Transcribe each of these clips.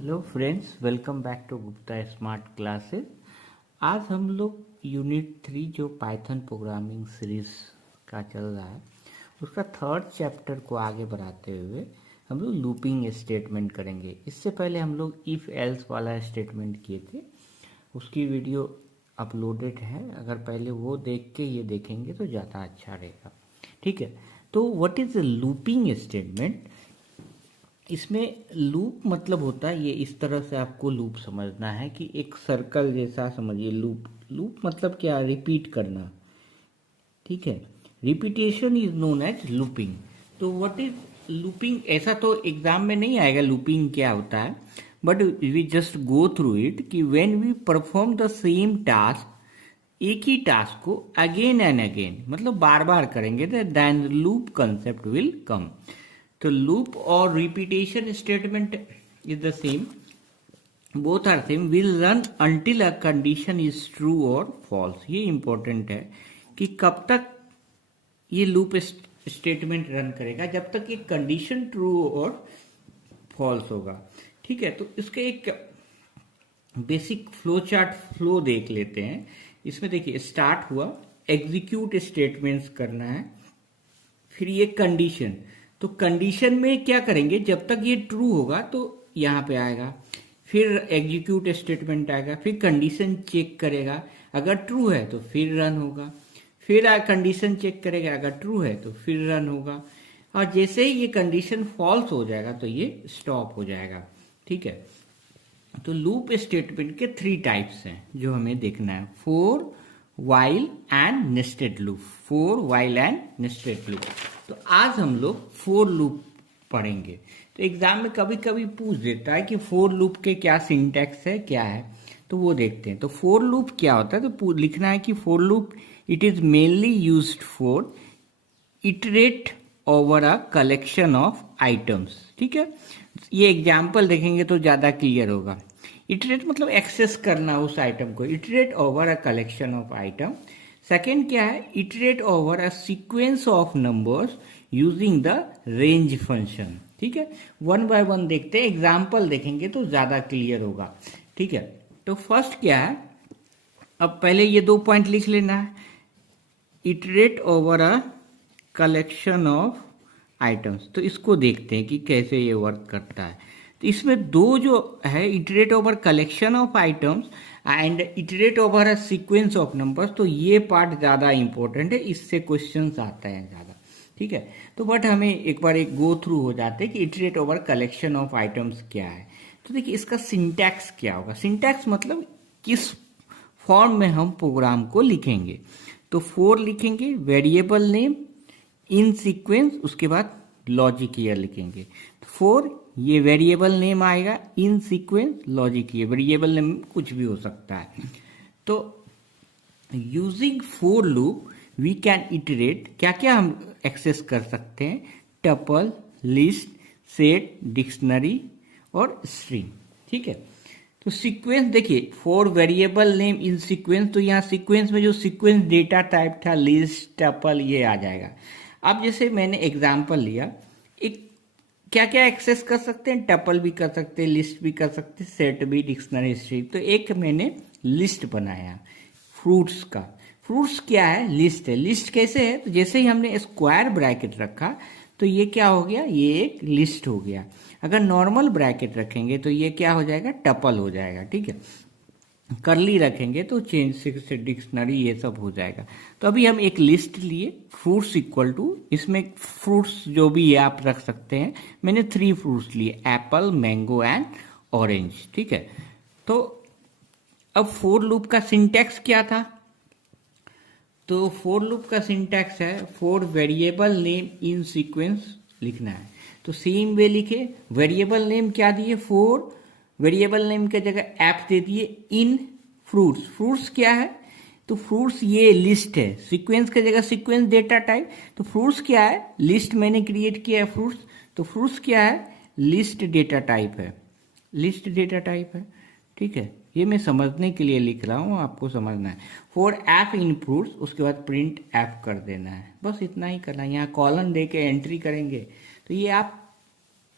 Hello friends, welcome back to Gupta smart classes. आज हम लोग यूनिट 3 जो पाइथन प्रोग्रामिंग सीरीज का चल रहा है उसका थर्ड चैप्टर को आगे बढ़ाते हुए हम लोग लूपिंग स्टेटमेंट करेंगे। इससे पहले हम लोग इफ़ एल्स वाला स्टेटमेंट किए थे, उसकी वीडियो अपलोडेड है। अगर पहले वो देख के ये देखेंगे तो ज़्यादा अच्छा रहेगा। ठीक है, तो व्हाट इज़ लूपिंग स्टेटमेंट? इसमें लूप मतलब होता है, ये इस तरह से आपको लूप समझना है कि एक सर्कल जैसा समझिए। लूप लूप मतलब क्या? रिपीट करना। ठीक है, repetition is known as looping. तो व्हाट इज लूपिंग? ऐसा तो एग्जाम में नहीं आएगा लूपिंग क्या होता है, but we just go through it कि when we perform the same task, एक ही टास्क को अगेन एंड अगेन, मतलब बार बार करेंगे, then loop concept will come. तो लूप और repetition statement is the same, both are same. Will run until a condition is true और फॉल्स। ये इंपॉर्टेंट है कि कब तक ये लूप स्टेटमेंट रन करेगा, जब तक ये कंडीशन ट्रू और फॉल्स होगा। ठीक है, तो इसके एक बेसिक फ्लो चार्ट फ्लो देख लेते हैं। इसमें देखिए, स्टार्ट हुआ, एग्जीक्यूट स्टेटमेंट्स करना है, फिर ये कंडीशन। तो कंडीशन में क्या करेंगे, जब तक ये ट्रू होगा तो यहाँ पे आएगा, फिर एग्जीक्यूट स्टेटमेंट आएगा, फिर कंडीशन चेक करेगा, अगर ट्रू है तो फिर रन होगा, फिर कंडीशन चेक करेगा, अगर ट्रू है तो फिर रन होगा, और जैसे ही ये कंडीशन फॉल्स हो जाएगा तो ये स्टॉप हो जाएगा। ठीक है, तो लूप स्टेटमेंट के 3 टाइप्स हैं जो हमें देखना है: four, while and nested loop. Four, while and nested loop. तो आज हम लोग फोर लूप पढ़ेंगे। तो एग्जाम में कभी कभी पूछ देता है कि फोर लूप के क्या सिंटैक्स है, क्या है, तो वो देखते हैं। तो फोर लूप क्या होता है, तो लिखना है कि for loop it is mainly used for iterate over a collection of items. ठीक है, ये एग्जाम्पल देखेंगे तो ज़्यादा क्लियर होगा। इटरेट मतलब एक्सेस करना उस आइटम को, iterate over a collection of item. Second क्या है, iterate over a sequence of numbers using the range function. ठीक है, वन बाय वन देखते हैं, एग्जाम्पल देखेंगे तो ज़्यादा क्लियर होगा। ठीक है, तो फर्स्ट क्या है, अब पहले ये 2 पॉइंट लिख लेना है। Iterate over a collection of items, तो इसको देखते हैं कि कैसे ये वर्क करता है। तो इसमें दो जो है, iterate over collection of items and iterate over a sequence of numbers, तो ये पार्ट ज़्यादा इंपॉर्टेंट है, इससे क्वेश्चंस आते हैं ज़्यादा। ठीक है, तो बट हमें एक बार एक गो थ्रू हो जाते हैं कि iterate over collection of items क्या है। तो देखिए, इसका सिंटैक्स क्या होगा। सिंटैक्स मतलब किस फॉर्म में हम प्रोग्राम को लिखेंगे। तो फोर लिखेंगे, वेरिएबल नेम इन सीक्वेंस, उसके बाद लॉजिक ईयर लिखेंगे। फोर, ये वेरिएबल नेम आएगा, in sequence logic here. Variable name कुछ भी हो सकता है। तो using for loop we can iterate, क्या क्या हम एक्सेस कर सकते हैं, टपल, लिस्ट, सेट, डिक्शनरी और स्ट्रिंग। ठीक है, तो सीक्वेंस देखिए, for variable name in sequence, तो यहाँ सीक्वेंस में जो सीक्वेंस डेटा टाइप था, लिस्ट, टपल, ये आ जाएगा। अब जैसे मैंने एग्जांपल लिया, एक क्या क्या एक्सेस कर सकते हैं, टपल भी कर सकते हैं, लिस्ट भी कर सकते हैं, सेट भी, डिक्शनरी, स्ट्रिंग। तो एक मैंने लिस्ट बनाया फ्रूट्स का। फ्रूट्स क्या है, लिस्ट है। लिस्ट कैसे है, तो जैसे ही हमने स्क्वायर ब्रैकेट रखा तो ये क्या हो गया, ये एक लिस्ट हो गया। अगर नॉर्मल ब्रैकेट रखेंगे तो ये क्या हो जाएगा, टपल हो जाएगा। ठीक है, करली रखेंगे तो चेंज से डिक्शनरी, ये सब हो जाएगा। तो अभी हम एक लिस्ट लिए, फ्रूट्स इक्वल टू, इसमें फ्रूट्स जो भी है आप रख सकते हैं। मैंने 3 फ्रूट्स लिए, एप्पल, मैंगो एंड ऑरेंज। ठीक है, तो अब फोर लूप का सिंटैक्स क्या था, तो फोर लूप का सिंटैक्स है, for variable name in sequence लिखना है। तो सेम वे लिखे, वेरिएबल नेम क्या दिए, फोर, वेरिएबल नेम के जगह ऐप दे दिए इन फ्रूट्स। फ्रूट्स क्या है, तो फ्रूट्स ये लिस्ट है, सीक्वेंस के जगह सीक्वेंस डेटा टाइप। तो फ्रूट्स क्या है, लिस्ट मैंने क्रिएट किया है फ्रूट्स, तो फ्रूट्स क्या है, लिस्ट डेटा टाइप है, लिस्ट डेटा टाइप है। ठीक है, ये मैं समझने के लिए लिख रहा हूँ, आपको समझना है। फॉर ऐप इन फ्रूट्स, उसके बाद प्रिंट ऐप कर देना है, बस इतना ही करना है। यहाँ कॉलन दे के एंट्री करेंगे तो ये आप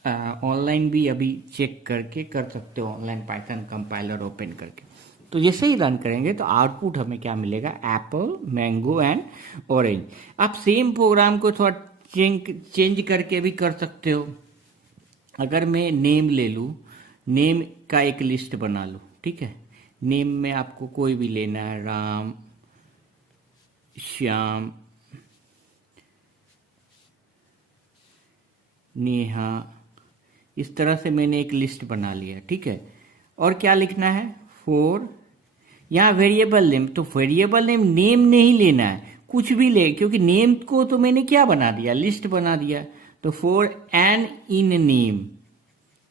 ऑनलाइन भी अभी चेक करके कर सकते हो, ऑनलाइन पाइथन कंपाइलर ओपन करके। तो जैसे ही रन करेंगे तो आउटपुट हमें क्या मिलेगा, एप्पल, मैंगो एंड ऑरेंज। आप सेम प्रोग्राम को थोड़ा चेंज करके भी कर सकते हो। अगर मैं नेम ले लूँ, नेम का एक लिस्ट बना लूँ, ठीक है। नेम में आपको कोई भी लेना है, राम, श्याम, नेहा, इस तरह से मैंने एक लिस्ट बना लिया, ठीक है। और क्या लिखना है, फोर, यहाँ वेरिएबल नेम, तो वेरिएबल नेम नेम नहीं लेना है, कुछ भी ले, क्योंकि नेम को तो मैंने क्या बना दिया, लिस्ट बना दिया। तो फॉर एन इन नेम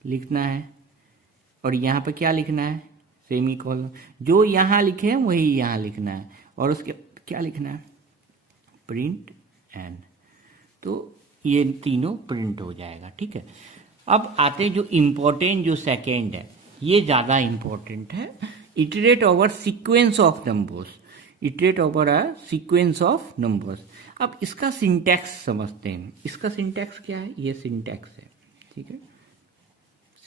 लिखना है, और यहाँ पे क्या लिखना है, सेमी कॉलन, जो यहाँ लिखे हैं वही यहाँ लिखना है, और उसके क्या लिखना है, प्रिंट एन। तो ये तीनों प्रिंट हो जाएगा, ठीक है। अब आते जो इम्पोर्टेंट जो सेकेंड है, ये ज़्यादा इम्पोर्टेंट है, iterate over sequence of numbers, iterate over a sequence of numbers. अब इसका सिंटैक्स समझते हैं। इसका सिंटैक्स क्या है, ये सिंटैक्स है, ठीक है।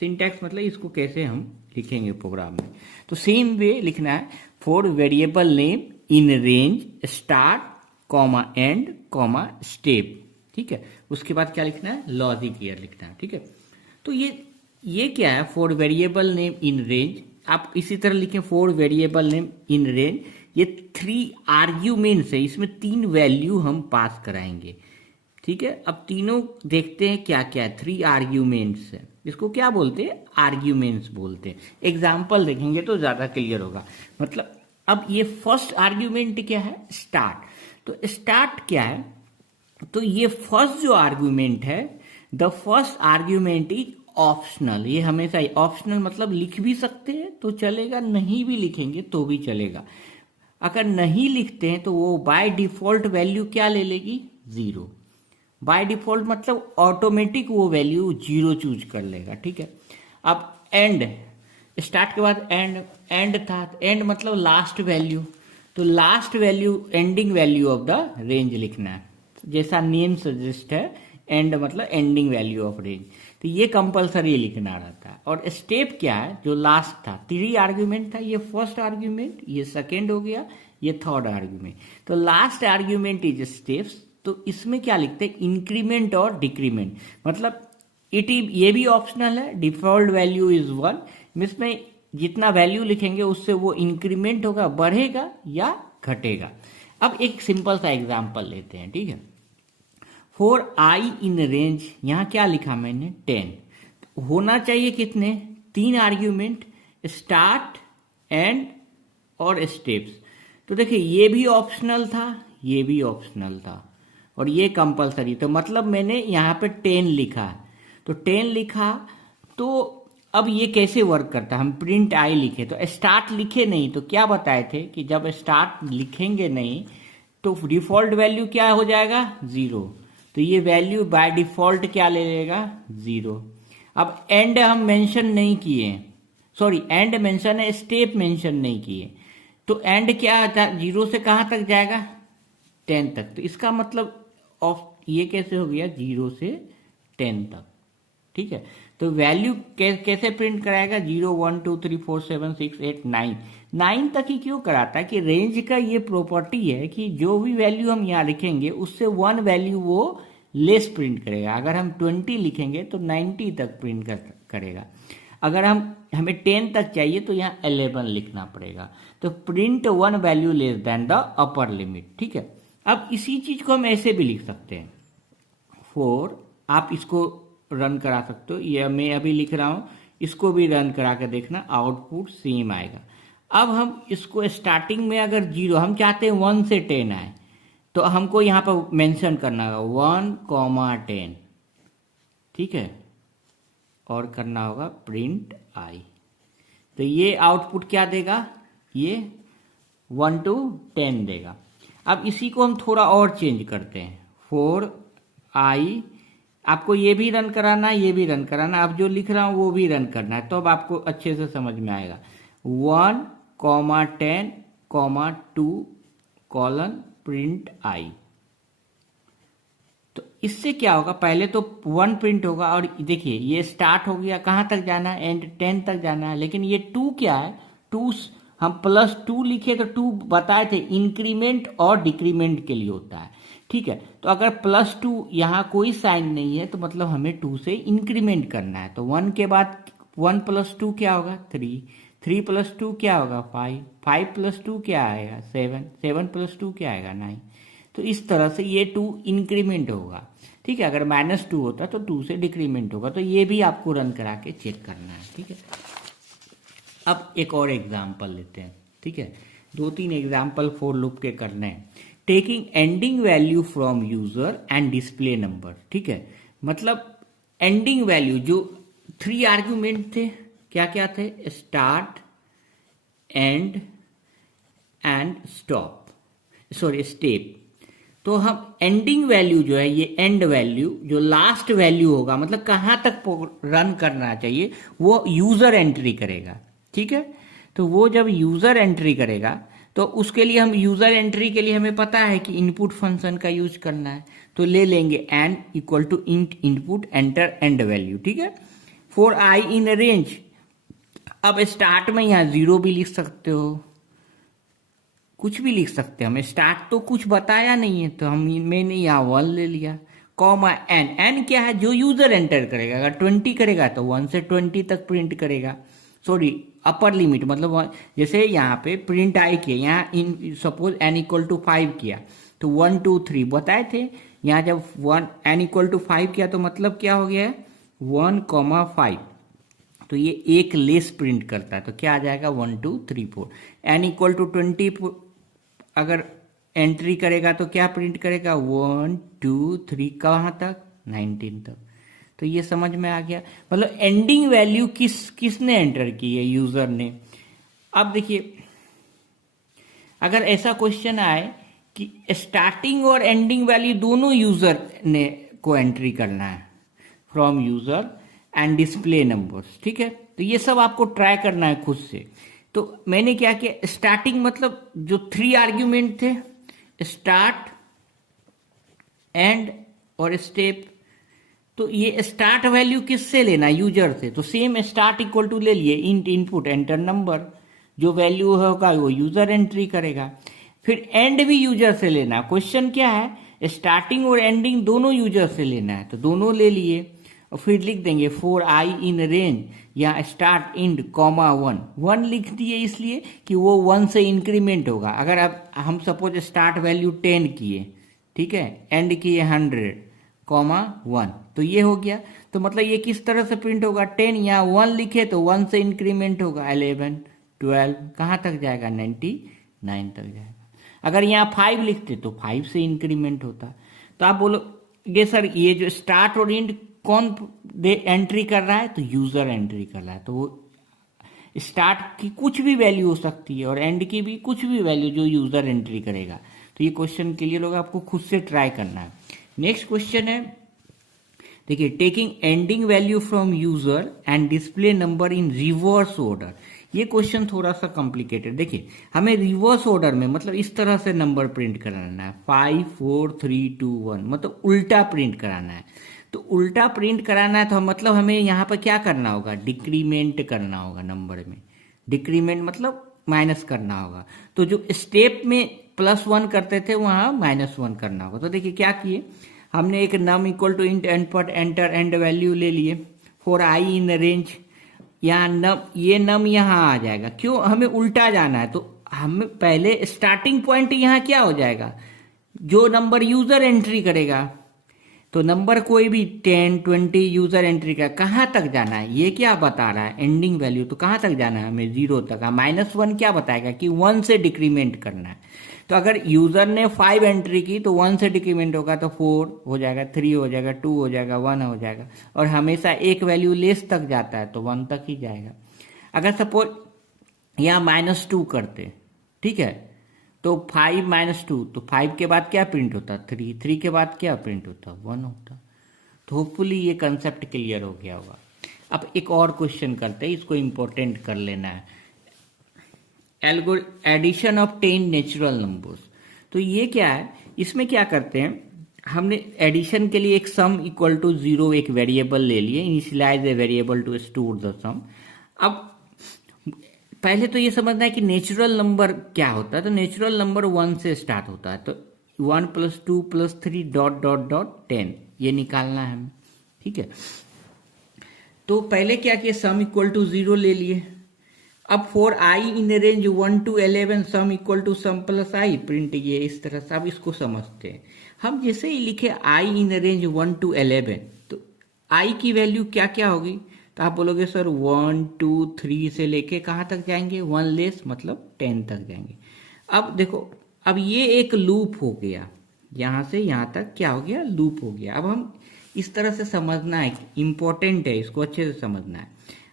सिंटैक्स मतलब इसको कैसे हम लिखेंगे प्रोग्राम में। तो सेम वे लिखना है, for variable name in range start comma and comma step, ठीक है। उसके बाद क्या लिखना है, लॉजिक ईयर लिखना है, ठीक है। तो ये क्या है, for variable name in range, आप इसी तरह लिखें, for variable name in range, ये 3 आर्ग्यूमेंट्स है, इसमें 3 वैल्यू हम पास कराएंगे, ठीक है। अब तीनों देखते हैं क्या क्या है, 3 आर्ग्यूमेंट्स है, इसको क्या बोलते हैं, आर्ग्यूमेंट्स बोलते हैं। एग्जाम्पल देखेंगे तो ज्यादा क्लियर होगा। मतलब अब ये फर्स्ट आर्ग्यूमेंट क्या है, स्टार्ट। तो स्टार्ट क्या है, तो ये फर्स्ट जो आर्ग्यूमेंट है, the first argument is optional. ये हमेशा ऑप्शनल मतलब लिख भी सकते हैं तो चलेगा, नहीं भी लिखेंगे तो भी चलेगा। अगर नहीं लिखते हैं तो वो बाय डिफॉल्ट वैल्यू क्या ले लेगी, 0। बाय डिफॉल्ट मतलब ऑटोमेटिक वो वैल्यू 0 चूज कर लेगा, ठीक है। अब एंड, स्टार्ट के बाद एंड था, एंड मतलब लास्ट वैल्यू, तो last value ending value of the range लिखना है, जैसा नेम सजेस्ट है, एंड मतलब एंडिंग वैल्यू ऑफ रेंज। तो ये कंपलसरी लिखना रहता है। और स्टेप क्या है, जो लास्ट था, 3 आर्ग्यूमेंट था, ये फर्स्ट आर्ग्यूमेंट, ये सेकेंड हो गया, ये थर्ड आर्ग्यूमेंट। तो लास्ट आर्ग्यूमेंट इज स्टेप्स। तो इसमें क्या लिखते हैं, इंक्रीमेंट और डिक्रीमेंट, मतलब ये भी ऑप्शनल है, डिफॉल्ट वैल्यू इज 1, इसमें जितना वैल्यू लिखेंगे उससे वो इंक्रीमेंट होगा, बढ़ेगा या घटेगा। अब एक सिंपल सा एग्जांपल लेते हैं, ठीक है। फॉर आई इन रेंज, यहां क्या लिखा मैंने, 10। होना चाहिए कितने, 3 आर्ग्यूमेंट, स्टार्ट, एंड और स्टेप्स। तो देखिए ये भी ऑप्शनल था, ये भी ऑप्शनल था, और ये कंपलसरी। तो मतलब मैंने यहाँ पे 10 लिखा, तो 10 लिखा। तो अब ये कैसे वर्क करता है, हम प्रिंट आई लिखे, तो स्टार्ट लिखे नहीं, तो क्या बताए थे कि जब स्टार्ट लिखेंगे नहीं तो डिफॉल्ट वैल्यू क्या हो जाएगा, 0। तो ये वैल्यू बाय डिफॉल्ट क्या ले लेगा, 0। अब एंड हम मेंशन नहीं किए, सॉरी एंड मेंशन है, स्टेप मेंशन नहीं किए, तो एंड क्या था, 0 से कहां तक जाएगा, 10 तक। तो इसका मतलब ऑफ ये कैसे हो गया, 0 से 10 तक, ठीक है। तो वैल्यू कैसे प्रिंट कराएगा, 0 1 2 3 4 7 6 8 9 तक ही क्यों कराता है कि रेंज का ये प्रॉपर्टी है कि जो भी वैल्यू हम यहाँ लिखेंगे उससे 1 वैल्यू वो लेस प्रिंट करेगा। अगर हम 20 लिखेंगे तो 90 तक प्रिंट करेगा। अगर हमें 10 तक चाहिए तो यहाँ 11 लिखना पड़ेगा। तो print 1 value less than the upper limit, ठीक है। अब इसी चीज को हम ऐसे भी लिख सकते हैं, फॉर, आप इसको रन करा सकते हो, ये मैं अभी लिख रहा हूं, इसको भी रन करा कर देखना, आउटपुट सेम आएगा। अब हम इसको स्टार्टिंग में अगर 0, हम चाहते हैं 1 से 10 आए, तो हमको यहाँ पर मेंशन करना होगा 1, 10, ठीक है, और करना होगा प्रिंट आई। तो ये आउटपुट क्या देगा, ये 1 to 10 देगा। अब इसी को हम थोड़ा और चेंज करते हैं, फॉर आई, आपको ये भी रन कराना है, ये भी रन कराना है, अब जो लिख रहा हूं वो भी रन करना है, तो अब आपको अच्छे से समझ में आएगा। 1, 10, 2, प्रिंट आई। तो इससे क्या होगा, पहले तो 1 प्रिंट होगा और देखिए ये स्टार्ट हो गया, कहाँ तक जाना है, एंड 10 तक जाना है। लेकिन ये 2 क्या है, 2 हम +2 लिखे तो 2 बताए थे इंक्रीमेंट और डिक्रीमेंट के लिए होता है, ठीक है। तो अगर +2 यहाँ कोई साइन नहीं है तो मतलब हमें 2 से इंक्रीमेंट करना है। तो 1 के बाद 1 + 2 क्या होगा 3, 3 + 2 क्या होगा 5, 5 + 2 क्या आएगा 7, 7 + 2 क्या आएगा 9। तो इस तरह से ये 2 इंक्रीमेंट होगा, ठीक है। अगर -2 होता तो 2 से डिक्रीमेंट होगा। तो ये भी आपको रन करा के चेक करना है, ठीक है। अब एक और एग्जाम्पल लेते हैं, ठीक है। 2-3 एग्जाम्पल फॉर लूप के करने हैं। Taking ending value from user and display number, ठीक है। मतलब एंडिंग वैल्यू जो 3 आर्ग्यूमेंट थे, क्या क्या थे, start, and and stop, sorry step. तो हम एंडिंग वैल्यू जो है, ये एंड वैल्यू जो लास्ट वैल्यू होगा, मतलब कहाँ तक रन करना चाहिए, वो यूजर एंट्री करेगा, ठीक है। तो वो जब यूजर एंट्री करेगा तो उसके लिए हम यूजर एंट्री के लिए हमें पता है कि इनपुट फंक्शन का यूज करना है। तो ले लेंगे n equal to int input enter n value, ठीक है। फॉर आई इन रेंज, अब स्टार्ट में यहाँ 0 भी लिख सकते हो, कुछ भी लिख सकते हैं। हमें स्टार्ट तो कुछ बताया नहीं है तो मैंने यहाँ 1 ले लिया, कॉमा एन, एन क्या है, जो यूजर एंटर करेगा। अगर 20 करेगा तो 1 से 20 तक प्रिंट करेगा, सॉरी अपर लिमिट, मतलब जैसे यहाँ पे प्रिंट आई किया, यहाँ इन सपोज n = 5 किया तो 1 2 3 बताए थे। यहाँ जब n = 5 किया तो मतलब क्या हो गया है 1,5, तो ये एक लेस प्रिंट करता है। तो क्या आ जाएगा 1 2 3 4। n = 20 अगर एंट्री करेगा तो क्या प्रिंट करेगा 1 2 3 कहाँ तक 19 तक। तो ये समझ में आ गया, मतलब एंडिंग वैल्यू किसने एंटर की है, यूजर ने। अब देखिए अगर ऐसा क्वेश्चन आए कि स्टार्टिंग और एंडिंग वैल्यू दोनों यूजर ने को एंट्री करना है from user and display numbers, ठीक है। तो ये सब आपको ट्राई करना है खुद से। तो मैंने क्या किया, स्टार्टिंग मतलब जो 3 आर्ग्यूमेंट थे, स्टार्ट, एंड और स्टेप। तो ये स्टार्ट वैल्यू किससे लेना, यूजर से। तो सेम स्टार्ट इक्वल टू ले लिए इंट इनपुट एंटर नंबर, जो वैल्यू होगा वो यूजर एंट्री करेगा। फिर एंड भी यूजर से लेना। क्वेश्चन क्या है, स्टार्टिंग और एंडिंग दोनों यूजर से लेना है, तो दोनों ले लिए। और फिर लिख देंगे फॉर आई इन रेंज या स्टार्ट इंड कॉमा 1, 1 लिख दिए इसलिए कि वो 1 से इंक्रीमेंट होगा। अगर अब हम सपोज स्टार्ट वैल्यू 10 किए, ठीक है, एंड किए 100 कॉमा 1, तो ये हो गया। तो मतलब ये किस तरह से प्रिंट होगा, 10 यहाँ 1 लिखे तो 1 से इंक्रीमेंट होगा 11 12, कहाँ तक जाएगा 99 तक जाएगा। अगर यहाँ 5 लिखते तो 5 से इंक्रीमेंट होता। तो आप बोलोगे सर ये जो स्टार्ट और एंड कौन एंट्री कर रहा है, तो यूजर एंट्री कर रहा है। तो वो स्टार्ट की कुछ भी वैल्यू हो सकती है और एंड की भी कुछ भी वैल्यू जो यूजर एंट्री करेगा। तो ये क्वेश्चन क्लियर होगा, आपको खुद से ट्राई करना है। नेक्स्ट क्वेश्चन है, देखिए taking ending value from user and display number in reverse order. ये क्वेश्चन थोड़ा सा कॉम्प्लिकेटेड। देखिए हमें रिवर्स ऑर्डर में मतलब इस तरह से नंबर प्रिंट कराना है 5 4 3 2 1, मतलब उल्टा प्रिंट कराना है। तो उल्टा प्रिंट कराना है तो मतलब हमें यहाँ पर क्या करना होगा, डिक्रीमेंट करना होगा नंबर में। डिक्रीमेंट मतलब माइनस करना होगा। तो जो स्टेप में +1 करते थे वहाँ -1 करना होगा। तो देखिए क्या किए, हमने एक num equal to int input enter n value ले लिए फॉर आई इन रेंज। यहाँ नम, ये नम यहाँ आ जाएगा, क्यों, हमें उल्टा जाना है। तो हमें पहले स्टार्टिंग पॉइंट यहाँ क्या हो जाएगा, जो नंबर यूजर एंट्री करेगा। तो नंबर कोई भी 10 20 यूजर एंट्री का कहाँ तक जाना है, ये क्या बता रहा है एंडिंग वैल्यू। तो कहाँ तक जाना है हमें 0 तक। -1 क्या बताएगा कि 1 से डिक्रीमेंट करना है। तो अगर यूजर ने 5 एंट्री की तो 1 से डिक्रीमेंट होगा तो 4 हो जाएगा, 3 हो जाएगा, 2 हो जाएगा, 1 हो जाएगा। और हमेशा एक वैल्यू लेस तक जाता है तो 1 तक ही जाएगा। अगर सपोज यहाँ -2 करते, ठीक है, तो 5 - 2, तो 5 के बाद क्या प्रिंट होता 3, 3 के बाद क्या प्रिंट होता 1 होता। तो होपफुली ये कंसेप्ट क्लियर हो गया होगा। अब एक और क्वेश्चन करते हैं, इसको इंपॉर्टेंट कर लेना है। Addition of 10 natural numbers. तो ये क्या है, इसमें क्या करते हैं, हमने एडिशन के लिए एक सम इक्वल टू 0 एक वेरिएबल ले लिए, initialise a variable to store the sum. अब पहले तो ये समझना है कि नेचुरल नंबर क्या होता है। तो नेचुरल नंबर 1 से स्टार्ट होता है, तो 1 + 2 + 3 ... 10 ये निकालना है हमें, ठीक है। तो पहले क्या किया, सम इक्वल टू 0 ले लिए। अब for i in range 1 to 11 sum equal to sum plus i print, ये इस तरह से अब इसको समझते हैं। हम जैसे ही लिखे आई इन रेंज 1 to 11, तो आई की वैल्यू क्या क्या होगी, तो आप बोलोगे सर 1 2 3 से लेके कहाँ तक जाएंगे, 1 लेस मतलब 10 तक जाएंगे। अब देखो, अब ये एक लूप हो गया, यहाँ से यहाँ तक क्या हो गया, लूप हो गया। अब हम इस तरह से समझना है, इंपॉर्टेंट है, इसको अच्छे से समझना है।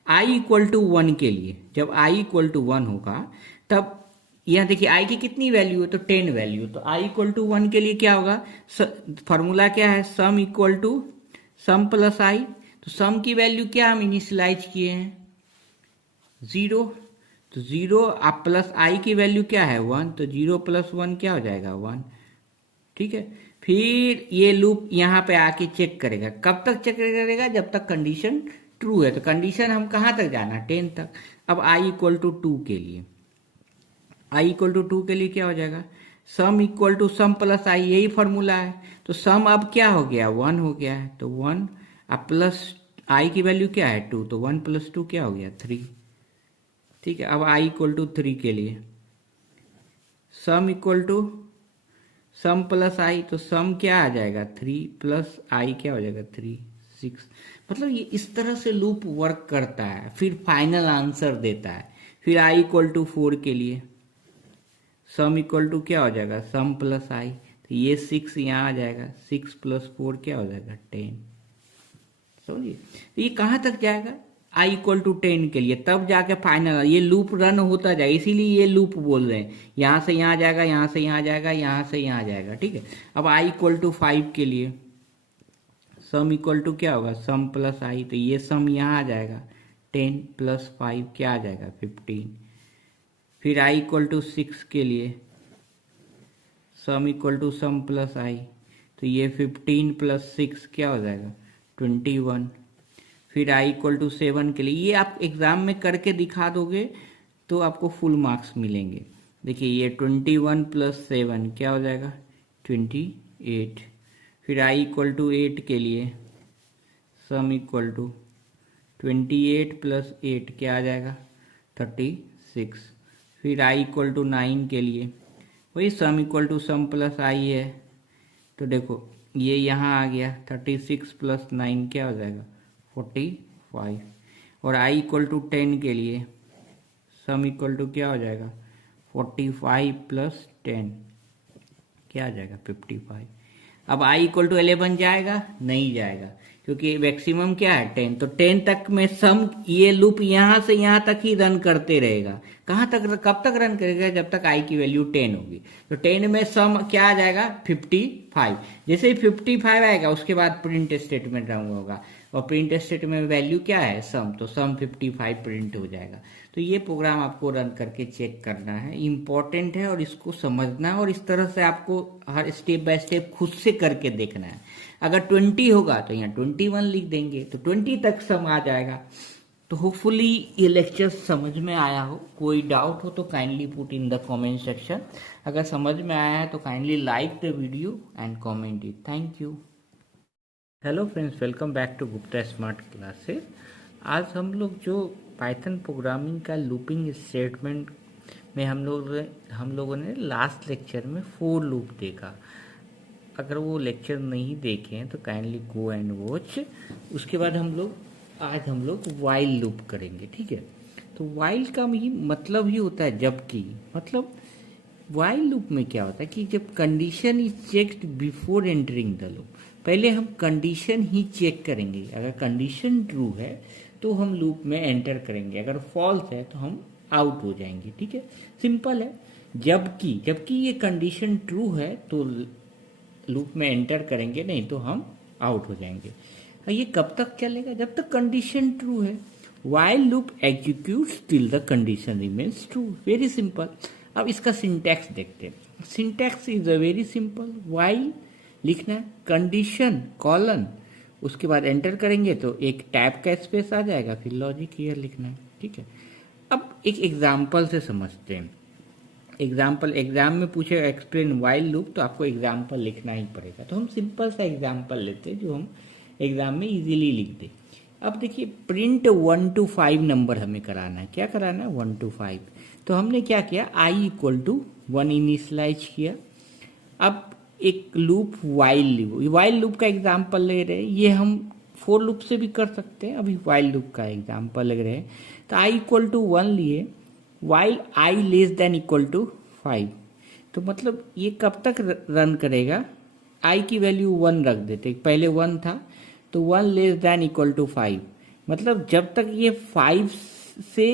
आई इक्वल टू 1 के लिए, जब आई इक्वल टू 1 होगा, तब यहाँ देखिए आई की कितनी वैल्यू है, तो 10 वैल्यू। तो आई इक्वल टू 1 के लिए क्या होगा, फॉर्मूला क्या है, sum equal to sum plus i. तो सम की वैल्यू क्या हम इनिशियलाइज किए हैं, 0। तो 0 आप प्लस आई की वैल्यू क्या है 1, तो 0 + 1 क्या हो जाएगा 1, ठीक है। फिर ये लूप यहाँ पे आके चेक करेगा, कब तक चेक करेगा, जब तक कंडीशन ट्रू है। तो कंडीशन हम कहाँ तक जाना, 10 तक। अब आई इक्वल टू 2 के लिए, आई इक्वल टू 2 के लिए क्या हो जाएगा, sum equal to sum plus i, यही फॉर्मूला है। तो सम अब क्या हो गया, 1 हो गया है। तो 1 अब प्लस आई की वैल्यू क्या है 2, तो 1 + 2 क्या हो गया 3, ठीक है। अब आई इक्वल टू 3 के लिए, sum equal to sum plus i, तो सम क्या आ जाएगा 3 प्लस आई क्या हो जाएगा 3 6। मतलब ये इस तरह से लूप वर्क करता है, फिर फाइनल आंसर देता है। फिर आई इक्वल टू 4 के लिए, सम इक्वल टू क्या हो जाएगा सम प्लस आई, तो ये 6 यहाँ आ जाएगा, 6 + 4 क्या हो जाएगा 10। समझिए, तो ये कहाँ तक जाएगा, आई इक्वल टू 10 के लिए, तब जाके फाइनल ये लूप रन होता जाएगा। इसीलिए ये लूप बोल रहे हैं, यहाँ से यहाँ जाएगा, यहाँ से यहाँ जाएगा, यहाँ से यहाँ जाएगा, ठीक है। अब आई इक्वल टू 5 के लिए, सम इक्वल टू क्या होगा सम प्लस आई, तो ये सम यहाँ आ जाएगा, 10 + 5 क्या आ जाएगा 15। फिर आई इक्वल टू 6 के लिए, sum equal to sum plus i, तो ये 15 + 6 क्या हो जाएगा 21। फिर आई इक्वल टू 7 के लिए, ये आप एग्जाम में करके दिखा दोगे तो आपको फुल मार्क्स मिलेंगे। देखिए ये 21 + 7 क्या हो जाएगा 28। फिर आई इक्वल टू 8 के लिए, सम इक्वल टू 28 + 8 क्या आ जाएगा 36। फिर आई इक्वल टू 9 के लिए, वही sum equal to sum plus i है, तो देखो ये यहाँ आ गया, 36 + 9 क्या हो जाएगा 45। और आई इक्वल टू 10 के लिए, सम इक्वल टू क्या हो जाएगा 45 + 10 क्या आ जाएगा 55। अब आई इक्वल टू 11 जाएगा, नहीं जाएगा, क्योंकि मैक्सिमम क्या है 10। तो 10 तक में सम, ये लूप यहाँ से यहाँ तक ही रन करते रहेगा। कहाँ तक, कब तक रन करेगा, जब तक आई की वैल्यू 10 होगी। तो 10 में सम क्या आ जाएगा 55। जैसे ही 55 आएगा, उसके बाद प्रिंट स्टेटमेंट रन होगा, और प्रिंट स्टेटमेंट में वैल्यू क्या है सम, तो सम 55 प्रिंट हो जाएगा। तो ये प्रोग्राम आपको रन करके चेक करना है, इम्पॉर्टेंट है, और इसको समझना है, और इस तरह से आपको हर स्टेप बाय स्टेप खुद से करके देखना है। अगर 20 होगा तो यहाँ 21 लिख देंगे, तो 20 तक सम आ जाएगा। तो होपफुली ये लेक्चर समझ में आया हो। कोई डाउट हो तो kindly put in the comment section. अगर समझ में आया है तो kindly like the video and comment it. Thank you. Hello friends, welcome back to Gupta smart classes. आज हम लोग जो पाइथन प्रोग्रामिंग का लूपिंग स्टेटमेंट में हम लोगों ने लास्ट लेक्चर में फोर लूप देखा। अगर वो लेक्चर नहीं देखे हैं तो काइंडली गो एंड वॉच। उसके बाद आज हम लोग वाइल लूप करेंगे, ठीक है। तो वाइल का मतलब ही होता है जबकि। मतलब वाइल लूप में क्या होता है कि जब condition is checked before entering the loop, पहले हम कंडीशन ही चेक करेंगे। अगर कंडीशन ट्रू है तो हम लूप में एंटर करेंगे, अगर फॉल्स है तो हम आउट हो जाएंगे, ठीक है। सिंपल है। जबकि ये कंडीशन ट्रू है तो लूप में एंटर करेंगे, नहीं तो हम आउट हो जाएंगे। ये कब तक चलेगा, जब तक कंडीशन ट्रू है। While loop executes till the condition remains true. Very simple. अब इसका सिंटैक्स देखते हैं। Syntax is a very simple. While लिखना है, कंडीशन कॉलन, उसके बाद एंटर करेंगे तो एक टैब का स्पेस आ जाएगा, फिर लॉजिक हियर लिखना है। ठीक है, अब एक एग्जाम्पल से समझते हैं। एग्जाम्पल, एग्जाम में पूछेगा एक्सप्लेन व्हाइल लूप, तो आपको एग्जाम्पल लिखना ही पड़ेगा। तो हम सिंपल सा एग्जाम्पल लेते हैं जो हम एग्जाम में इजीली लिख दें। अब देखिए, प्रिंट 1 to 5 नंबर हमें कराना है। क्या कराना है? 1 to 5। तो हमने क्या किया, i = 1 इनिशलाइज किया। अब एक लूप वाइल लूप का एग्जाम्पल ले रहे हैं, ये हम फोर लूप से भी कर सकते हैं, अभी वाइल लूप का एग्जाम्पल ले रहे हैं। तो i = 1 लिए, वाइल i <= 5। तो मतलब ये कब तक रन करेगा, i की वैल्यू 1 रख देते, पहले 1 था तो 1 <= 5, मतलब जब तक ये 5 से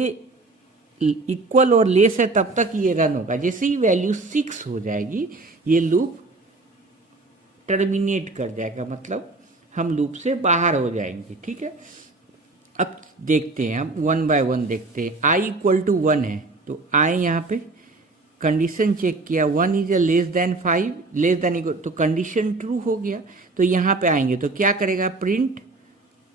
इक्वल और लेस है तब तक ये रन होगा। जैसे ही वैल्यू 6 हो जाएगी ये लूप टर्मिनेट कर जाएगा, मतलब हम लूप से बाहर हो जाएंगे। ठीक है, अब देखते हैं, हम 1 by 1 देखते हैं। i = 1 है तो i यहाँ पे कंडीशन चेक किया, 1 <= 5 तो कंडीशन ट्रू हो गया। तो यहाँ पे आएंगे तो क्या करेगा, प्रिंट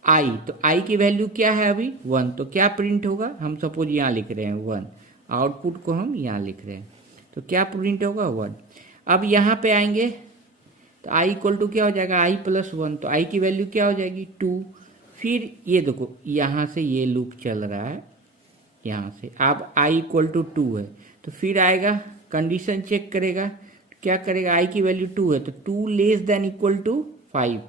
i, तो i की वैल्यू क्या है अभी 1, तो क्या प्रिंट होगा, हम सपोज यहाँ लिख रहे हैं 1, आउटपुट को हम यहाँ लिख रहे हैं, तो क्या प्रिंट होगा 1। अब यहाँ पे आएंगे तो i = क्या हो जाएगा, i + 1, तो i की वैल्यू क्या हो जाएगी 2। फिर ये देखो यहाँ से ये लूप चल रहा है, यहाँ से अब i = 2 है, तो फिर आएगा कंडीशन चेक करेगा, क्या करेगा, i की वैल्यू 2 है तो 2 <= 5,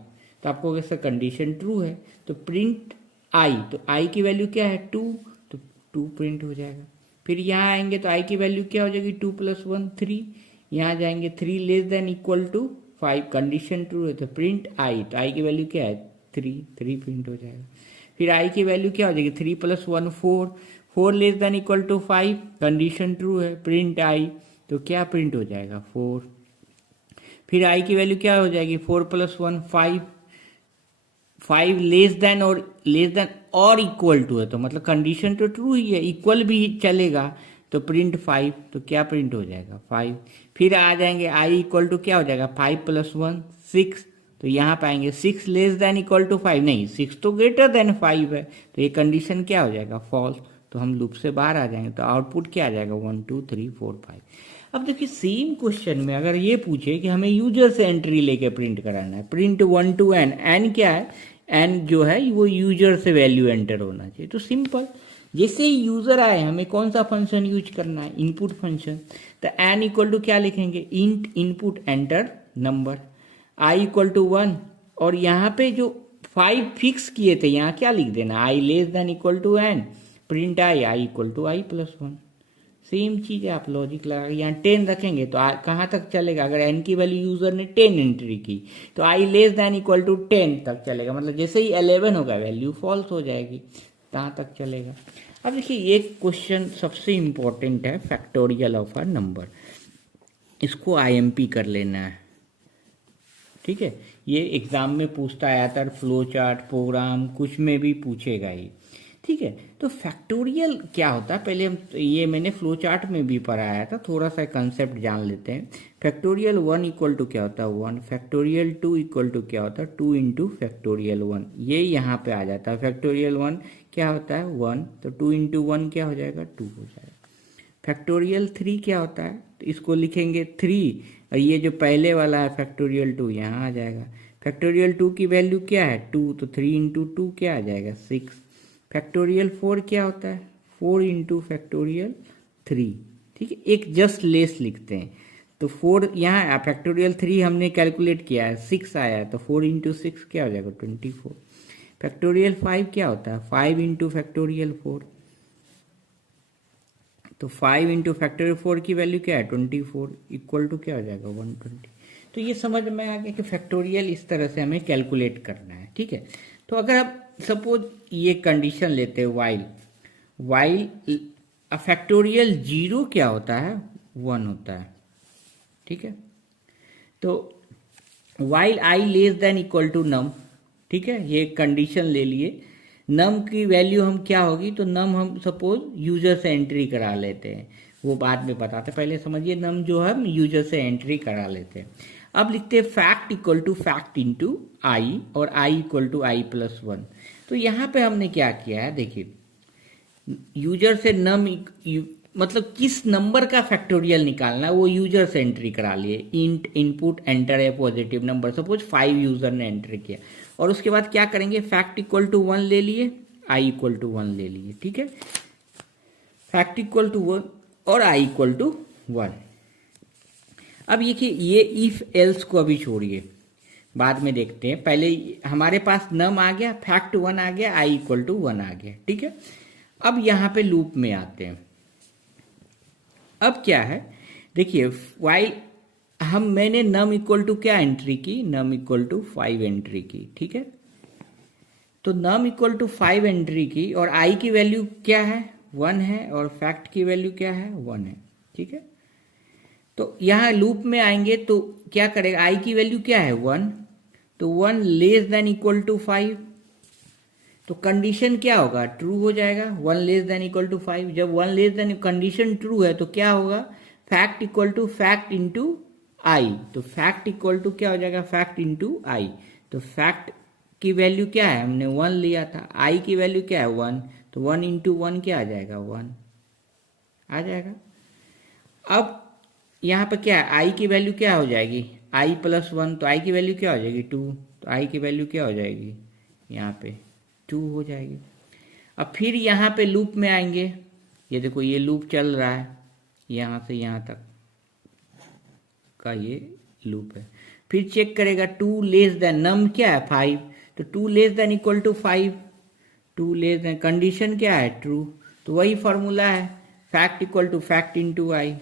तो आपको कैसा कंडीशन ट्रू है, तो प्रिंट i, तो i की वैल्यू क्या है 2, तो 2 प्रिंट हो जाएगा। फिर यहाँ आएंगे तो i की वैल्यू क्या हो जाएगी 2 + 1 3, यहाँ जाएंगे 3 <= 5, कंडीशन ट्रू है तो प्रिंट i, तो i की वैल्यू क्या है 3 प्रिंट हो जाएगा। फिर i की वैल्यू क्या हो जाएगी 3 + 1 4 <= 5, कंडीशन ट्रू है, प्रिंट i, तो क्या प्रिंट हो जाएगा 4। फिर i की वैल्यू क्या हो जाएगी 4 + 1 5 और इक्वल टू है, तो मतलब कंडीशन तो ट्रू ही है, इक्वल भी चलेगा, तो प्रिंट 5, तो क्या प्रिंट हो जाएगा 5। फिर आ जाएंगे i = क्या हो जाएगा 5 + 1 6, तो यहाँ पाएंगे 6 <= 5, नहीं 6 तो <= 5 है, तो ये कंडीशन क्या हो जाएगा फॉल्स, तो हम लूप से बाहर आ जाएंगे, तो आउटपुट क्या आ जाएगा 1 2 3 4 5। अब देखिए सेम क्वेश्चन में अगर ये पूछे कि हमें यूजर से एंट्री लेके प्रिंट कराना है, प्रिंट 1 to n, n क्या है, n जो है वो यूजर से वैल्यू एंटर होना चाहिए। तो सिंपल, जैसे ही यूजर आए हमें कौन सा फंक्शन यूज करना है, इनपुट फंक्शन, तो n = क्या लिखेंगे, int input enter number, i = 1, और यहाँ पे जो 5 फिक्स किए थे यहाँ क्या लिख देना, i <= n, print i = i + 1। Same चीज़ है, आप लॉजिक लगा के यहाँ 10 रखेंगे तो कहाँ तक चलेगा, अगर n की वैल्यू यूजर ने 10 एंट्री की तो i <= 10 तक चलेगा, मतलब जैसे ही 11 होगा वैल्यू फॉल्स हो जाएगी, तहाँ तक चलेगा। अब देखिए एक क्वेश्चन सबसे इम्पोर्टेंट है, फैक्टोरियल ऑफ अ नंबर, इसको IMP कर लेना है। ठीक है, ये एग्जाम में पूछता है, आता फ्लो चार्ट प्रोग्राम कुछ में भी पूछेगा ये। ठीक है, तो फैक्टोरियल क्या होता है, पहले हम ये मैंने फ्लो चार्ट में भी पढ़ाया था, थोड़ा सा कंसेप्ट जान लेते हैं। फैक्टोरियल 1 = क्या होता है 1, फैक्टोरियल 2 = क्या होता है 2 × फैक्टोरियल 1, ये यहाँ पे आ जाता है। फैक्टोरियल 1 क्या होता है 1, तो 2 × 1 क्या हो जाएगा 2 हो जाएगा। फैक्टोरियल 3 क्या होता है, तो इसको लिखेंगे 3, और ये जो पहले वाला है फैक्टोरियल 2 यहाँ आ जाएगा। फैक्टोरियल 2 की वैल्यू क्या है 2, तो 3 × 2 क्या आ जाएगा 6। फैक्टोरियल 4 क्या होता है 4 × फैक्टोरियल 3। ठीक है, एक जस्ट लेस लिखते हैं, तो 4 यहाँ फैक्टोरियल 3 हमने कैलकुलेट किया है 6 आया है, तो 4 × 6 क्या हो जाएगा 24। फैक्टोरियल 5 क्या होता है 5 × फैक्टोरियल 4, तो 5 × फैक्टोरियल 4 की वैल्यू क्या है 24 = क्या हो जाएगा 120। तो ये समझ में आ गया कि फैक्टोरियल इस तरह से हमें कैलकुलेट करना है। ठीक है, तो अगर आप सपोज ये कंडीशन लेते हैं वाइल फैक्टोरियल 0 क्या होता है 1 होता है। ठीक है, तो वाइल i <= num, ठीक है, ये कंडीशन ले लिए, नम की वैल्यू हम क्या होगी, तो नम हम सपोज यूजर से एंट्री करा लेते हैं, वो बाद में बताते, पहले समझिए नम जो है हम यूजर से एंट्री करा लेते हैं। अब लिखते हैं fact equal to fact into i और i equal to i plus one. तो यहाँ पे हमने क्या किया है, देखिए यूजर से मतलब किस नंबर का फैक्टोरियल निकालना है वो यूजर से एंट्री करा लिए। इंट इनपुट एंटर है पॉजिटिव नंबर, सपोज 5 यूजर ने एंटर किया, और उसके बाद क्या करेंगे, फैक्ट इक्वल टू 1 ले लिए, आई इक्वल टू 1 ले लिए, ठीक है, फैक्ट इक्वल टू 1 और आई इक्वल टू 1। अब ये इफ एल्स को अभी छोड़िए, बाद में देखते हैं, पहले हमारे पास नम आ गया, फैक्ट 1 आ गया, आई इक्वल टू 1 आ गया, ठीक है। अब यहां पे लूप में आते हैं। अब क्या है, देखिए वाइल मैंने नम इक्वल टू क्या एंट्री की, नम इक्वल टू 5 एंट्री की, ठीक है। तो नम इक्वल टू 5 एंट्री की और आई की वैल्यू क्या है, 1 है, और फैक्ट की वैल्यू क्या है, 1 है, ठीक है। तो यहां लूप में आएंगे तो क्या करेगा, आई की वैल्यू क्या है, 1, तो 1 लेस देन इक्वल टू 5, तो कंडीशन क्या होगा, ट्रू हो जाएगा, 1 लेस देन इक्वल टू 5। जब 1 लेस देन कंडीशन ट्रू है तो क्या होगा, fact equal to fact into i, तो फैक्ट इक्वल टू क्या हो जाएगा, फैक्ट इंटू आई। तो फैक्ट की वैल्यू क्या है, हमने 1 लिया था, आई की वैल्यू क्या है, 1, तो 1 इंटू 1 क्या आ जाएगा, 1 आ जाएगा। अब यहाँ पे क्या है, आई की वैल्यू क्या हो जाएगी, आई प्लस 1, तो आई की वैल्यू क्या हो जाएगी, 2, तो आई की वैल्यू क्या हो जाएगी, यहाँ पे 2 हो जाएगी। अब फिर यहाँ पे लूप में आएंगे, ये देखो ये लूप चल रहा है, यहाँ से यहाँ तक का ये लूप है। फिर चेक करेगा 2 लेस देन, नम क्या है 5, तो 2 less than equal to 5, 2 less than, condition क्या है, ट्रू, तो वही फॉर्मूला है, fact equal to fact into i,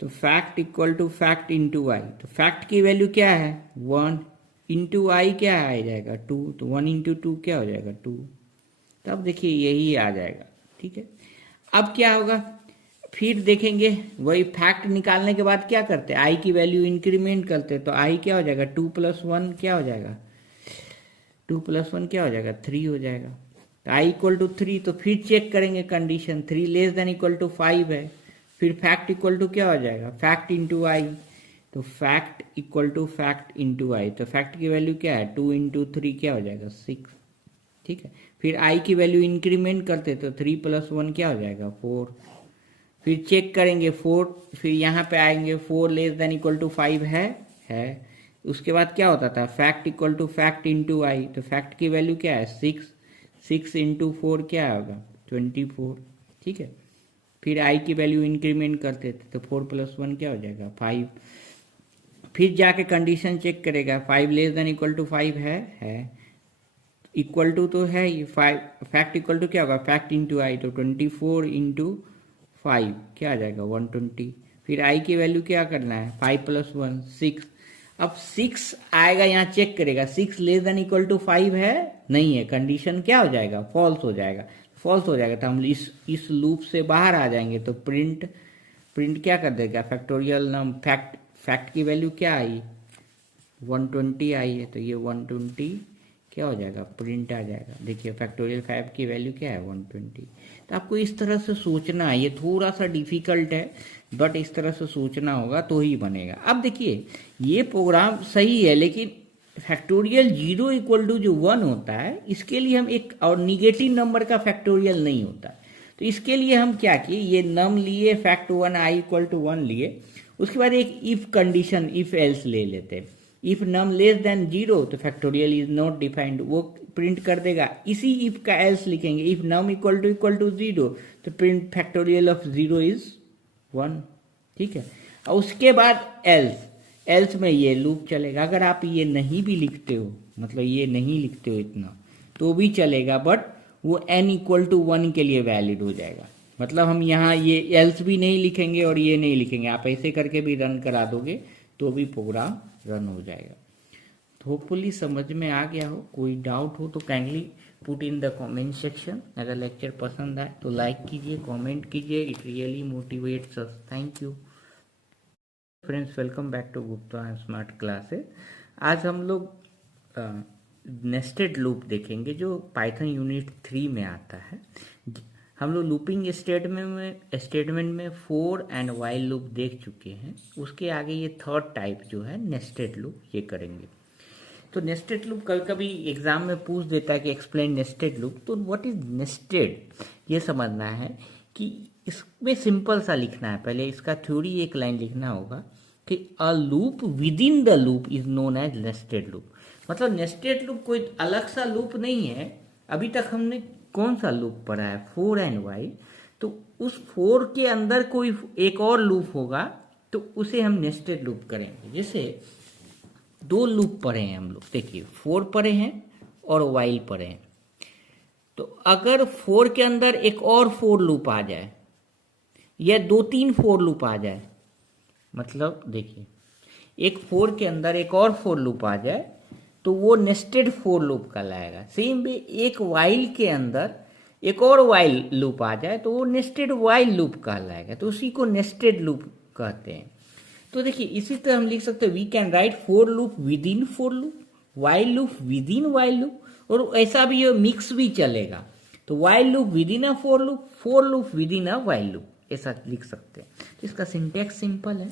तो fact equal to fact into i, तो फैक्ट की वैल्यू क्या है, 1 इंटू आई क्या आ जाएगा, 2, तो 1 इंटू 2 क्या हो जाएगा, 2। तब देखिए यही आ जाएगा, ठीक है। अब क्या होगा, फिर देखेंगे वही फैक्ट निकालने के बाद क्या करते हैं, आई की वैल्यू इंक्रीमेंट करते हैं, तो आई क्या हो जाएगा, 2 प्लस 1 क्या हो जाएगा, 2 प्लस 1 क्या हो जाएगा, 3 हो जाएगा, तो आई इक्वल टू 3। तो फिर चेक करेंगे condition, 3 less than equal to 5 है, फिर फैक्ट इक्वल टू क्या हो जाएगा, फैक्ट इंटू आई, तो fact equal to fact into i, तो फैक्ट की वैल्यू क्या है, 2 इंटू 3 क्या हो जाएगा, 6, ठीक है। फिर आई की वैल्यू इंक्रीमेंट करते तो 3 प्लस 1 क्या हो जाएगा, 4। फिर चेक करेंगे 4, फिर यहाँ पे आएंगे 4 लेस देन इक्वल टू 5 है। उसके बाद क्या होता था, fact equal to fact into i, तो फैक्ट की वैल्यू क्या है, 6 इंटू 4 क्या होगा, 24, ठीक है। फिर आई की वैल्यू इंक्रीमेंट करते थे तो 4 प्लस 1 क्या हो जाएगा, 5। फिर जाके कंडीशन चेक करेगा, 5 लेस देन इक्वल टू 5 है, इक्वल टू तो है ही, 5 फैक्ट इक्वल टू क्या होगा, फैक्ट इंटू आई, तो 24 इंटू 5 क्या आ जाएगा, 120। फिर आई की वैल्यू क्या करना है, 5 प्लस 1 6। अब 6 आएगा, यहाँ चेक करेगा, 6 लेस देन इक्वल टू 5 है, नहीं है, कंडीशन क्या हो जाएगा, फॉल्स हो जाएगा, फॉल्स हो जाएगा, तो हम इस लूप से बाहर आ जाएंगे, तो प्रिंट क्या कर देगा, फैक्टोरियल नम फैक्ट की वैल्यू क्या आई, 120 आई है, तो ये 120 क्या हो जाएगा, प्रिंट आ जाएगा। देखिए फैक्टोरियल 5 की वैल्यू क्या है, 120। तो आपको इस तरह से सोचना है, ये थोड़ा सा डिफिकल्ट है, बट इस तरह से सोचना होगा तो ही बनेगा। अब देखिए ये प्रोग्राम सही है, लेकिन फैक्टोरियल 0 इक्वल टू जो 1 होता है, इसके लिए हम एक और निगेटिव नंबर का फैक्टोरियल नहीं होता, तो इसके लिए हम क्या किए, ये नम लिए, फैक्ट 1 आई इक्वल टू 1 लिए, उसके बाद एक इफ कंडीशन, इफ एल्स ले लेते हैं। इफ नम लेस देन 0 तो फैक्टोरियल इज नॉट डिफाइंड, वो प्रिंट कर देगा। इसी इफ का एल्स लिखेंगे, इफ नम इक्वल टू 0 तो प्रिंट फैक्टोरियल ऑफ 0 इज 1, ठीक है। और उसके बाद एल्स में ये लूप चलेगा। अगर आप ये नहीं भी लिखते हो, मतलब ये नहीं लिखते हो इतना, तो भी चलेगा, बट वो n इक्वल टू 1 के लिए वैलिड हो जाएगा। मतलब हम यहाँ ये एल्स भी नहीं लिखेंगे और ये नहीं लिखेंगे, आप ऐसे करके भी रन करा दोगे तो भी प्रोग्राम रन हो जाएगा। तो होपफुली समझ में आ गया हो। कोई डाउट हो तो kindly put in the comment section. अगर लेक्चर पसंद आए तो लाइक कीजिए, कमेंट कीजिए, it really motivates us. Thank you friends, welcome back to Gupta smart classes. आज हम लोग नेस्टेड लूप देखेंगे जो पाइथन यूनिट 3 में आता है। हम लोग लूपिंग स्टेटमेंट में फोर एंड वाइल लूप देख चुके हैं। उसके आगे ये थर्ड टाइप जो है नेस्टेड लूप, ये करेंगे। तो नेस्टेड लूप कभी कभी एग्जाम में पूछ देता है कि एक्सप्लेन नेस्टेड लूप। तो व्हाट इज नेस्टेड, ये समझना है कि इसमें सिंपल सा लिखना है। पहले इसका थ्योरी एक लाइन लिखना होगा कि a loop within the loop is known as nested loop. मतलब नेस्टेड लूप कोई अलग सा लूप नहीं है। अभी तक हमने कौन सा लूप पढ़ा है, फोर एंड वाइल। तो उस फोर के अंदर कोई एक और लूप होगा तो उसे हम नेस्टेड लूप करेंगे। जैसे दो लूप पढ़े हैं हम लोग, देखिए फोर पढ़े हैं और वाइल पढ़े हैं। तो अगर फोर के अंदर एक और फोर लूप आ जाए या दो तीन फोर लूप आ जाए, मतलब देखिए एक फोर के अंदर एक और फोर लूप आ जाए तो वो नेस्टेड फोर लूप कहलाएगा। सेम वे एक वाइल के अंदर एक और वाइल लूप आ जाए तो वो नेस्टेड वाइल लूप कहलाएगा। तो उसी को नेस्टेड लूप कहते हैं। तो देखिए इसी तरह हम लिख सकते हैं, we can write for loop within for loop, while loop within while loop, और ऐसा भी है मिक्स भी चलेगा। तो while loop within a for loop within a while loop, ऐसा लिख सकते हैं। तो इसका सिंटैक्स सिंपल है।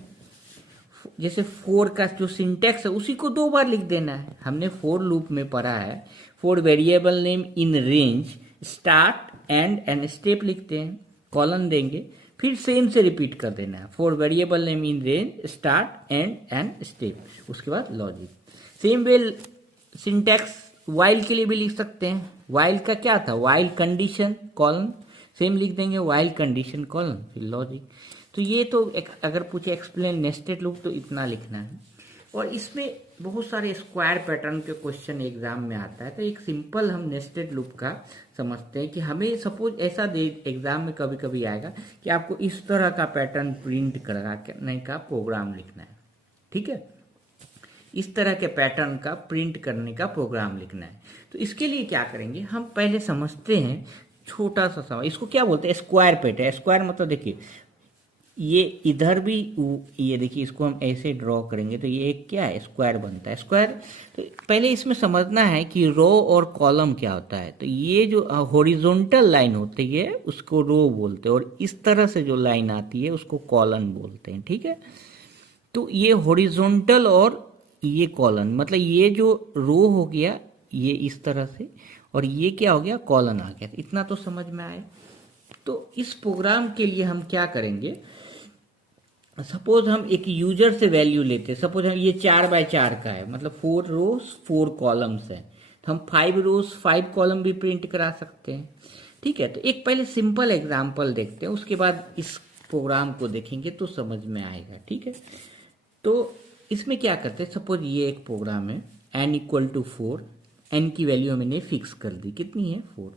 जैसे फोर का जो सिंटैक्स है उसी को दो बार लिख देना है। हमने फोर लूप में पढ़ा है, for variable name in range start and step लिखते हैं, कॉलन देंगे, फिर सेम से रिपीट कर देना है। For variable name in range start and step, उसके बाद logic. Same way syntax while के लिए भी लिख सकते हैं। वाइल का क्या था, वाइल कंडीशन कॉलन, सेम लिख देंगे वाइल कंडीशन कॉलन, फिर लॉजिक। तो ये तो अगर पूछे एक्सप्लेन नेस्टेड लूप तो इतना लिखना है। और इसमें बहुत सारे स्क्वायर पैटर्न के क्वेश्चन एग्जाम में आता है। तो एक सिंपल हम नेस्टेड लूप का समझते हैं कि हमें सपोज ऐसा दे, एग्जाम में कभी कभी आएगा कि आपको इस तरह का पैटर्न प्रिंट करने का प्रोग्राम लिखना है। ठीक है, इस तरह के पैटर्न का प्रिंट करने का प्रोग्राम लिखना है। तो इसके लिए क्या करेंगे, हम पहले समझते हैं छोटा सा सवाल। इसको क्या बोलते हैं, स्क्वायर पैटर्न। स्क्वायर मतलब देखिए ये इधर भी, ये देखिए इसको हम ऐसे ड्रॉ करेंगे तो ये एक क्या है, स्क्वायर बनता है। स्क्वायर तो पहले इसमें समझना है कि रो और कॉलम क्या होता है। तो ये जो हॉरिजॉन्टल लाइन होती है उसको रो बोलते हैं, और इस तरह से जो लाइन आती है उसको कॉलम बोलते हैं। ठीक है, तो ये हॉरिजॉन्टल और ये कॉलम, मतलब ये जो रो हो गया ये इस तरह से, और ये क्या हो गया, कॉलम आ गया। इतना तो समझ में आए। तो इस प्रोग्राम के लिए हम क्या करेंगे, सपोज हम एक यूजर से वैल्यू लेते हैं। सपोज हम ये 4x4 का है, मतलब 4 रोज 4 कॉलम्स है, तो हम 5 रोज 5 कॉलम भी प्रिंट करा सकते हैं। ठीक है, तो एक पहले सिंपल एग्जांपल देखते हैं, उसके बाद इस प्रोग्राम को देखेंगे तो समझ में आएगा। ठीक है, तो इसमें क्या करते हैं, सपोज ये एक प्रोग्राम है, n = 4, n की वैल्यू मैंने फिक्स कर दी, कितनी है 4।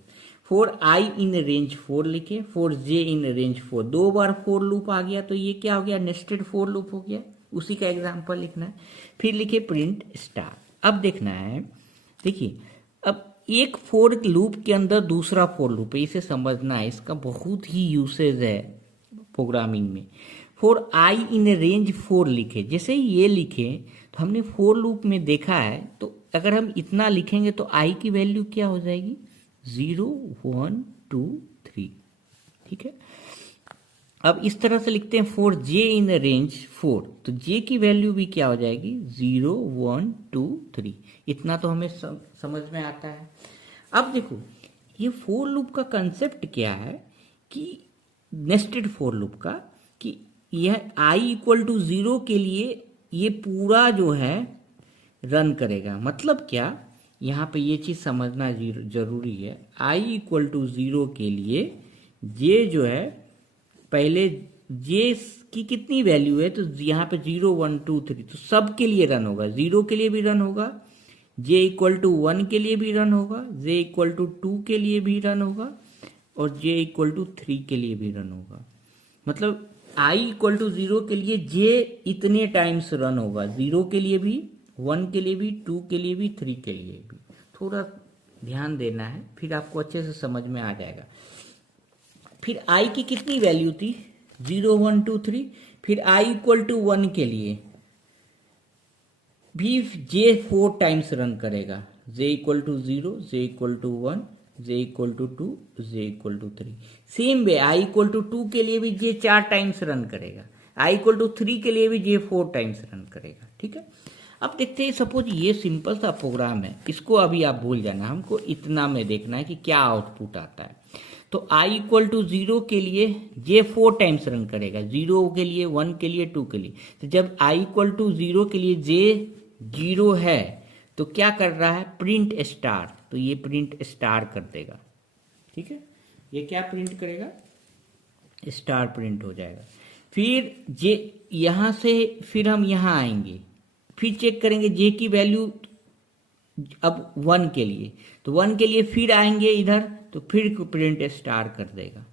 फॉर i इन रेंज 4 लिखे, फॉर j इन रेंज 4, दो बार फोर लूप आ गया तो ये क्या हो गया, नेस्टेड फोर लूप हो गया। उसी का एग्जांपल लिखना है। फिर लिखे प्रिंट स्टार। अब देखना है, देखिए अब एक फोर लूप के अंदर दूसरा फोर लूप है, इसे समझना है, इसका बहुत ही यूसेज है प्रोग्रामिंग में। फॉर i इन रेंज 4 लिखे, जैसे ही ये लिखे तो हमने फोर लूप में देखा है, तो अगर हम इतना लिखेंगे तो i की वैल्यू क्या हो जाएगी, 0 1 2 3। ठीक है, अब इस तरह से लिखते हैं फॉर j इन रेंज 4, तो j की वैल्यू भी क्या हो जाएगी, 0 1 2 3। इतना तो हमें समझ में आता है। अब देखो ये फोर लूप का कंसेप्ट क्या है, कि नेस्टेड फोर लूप का, कि यह i = 0 के लिए ये पूरा जो है रन करेगा। मतलब क्या, यहाँ पे ये चीज़ समझना जरूरी है। i = 0 के लिए j जो है, पहले j की कितनी वैल्यू है, तो यहाँ पे 0 1 2 3, तो सब के लिए रन होगा। 0 के लिए भी रन होगा, j = 1 के लिए भी रन होगा, j = 2 के लिए भी रन होगा, और j = 3 के लिए भी रन होगा। मतलब i = 0 के लिए j इतने टाइम्स रन होगा, 0 के लिए भी, 1 के लिए भी, 2 के लिए भी, 3 के लिए भी। थोड़ा ध्यान देना है, फिर आपको अच्छे से समझ में आ जाएगा। फिर i की कितनी वैल्यू थी, 0 1 2 3। फिर i = 1 के लिए भी j 4 टाइम्स रन करेगा, j = 0, j = 1, j equal to 2, j equal to 3। Same way i equal to 2 के लिए भी जे 4 टाइम्स रन करेगा, आई इक्वल टू 3 के लिए भी जे 4 टाइम्स रन करेगा। ठीक है, अब देखते हैं, सपोज ये सिंपल सा प्रोग्राम है, इसको अभी आप भूल जाना, हमको इतना में देखना है कि क्या आउटपुट आता है। तो आई इक्वल टू 0 के लिए जे 4 टाइम्स रन करेगा, 0 के लिए, 1 के लिए, 2 के लिए। तो जब आई इक्वल टू 0 के लिए जे 0 है तो क्या कर रहा है, प्रिंट स्टार, तो ये प्रिंट स्टार कर देगा। ठीक है, ये क्या प्रिंट करेगा, स्टार प्रिंट हो जाएगा। फिर जे यहां से फिर हम यहां आएंगे, फिर चेक करेंगे जे की वैल्यू अब 1 के लिए, तो 1 के लिए फिर आएंगे इधर, तो फिर प्रिंट स्टार कर देगा।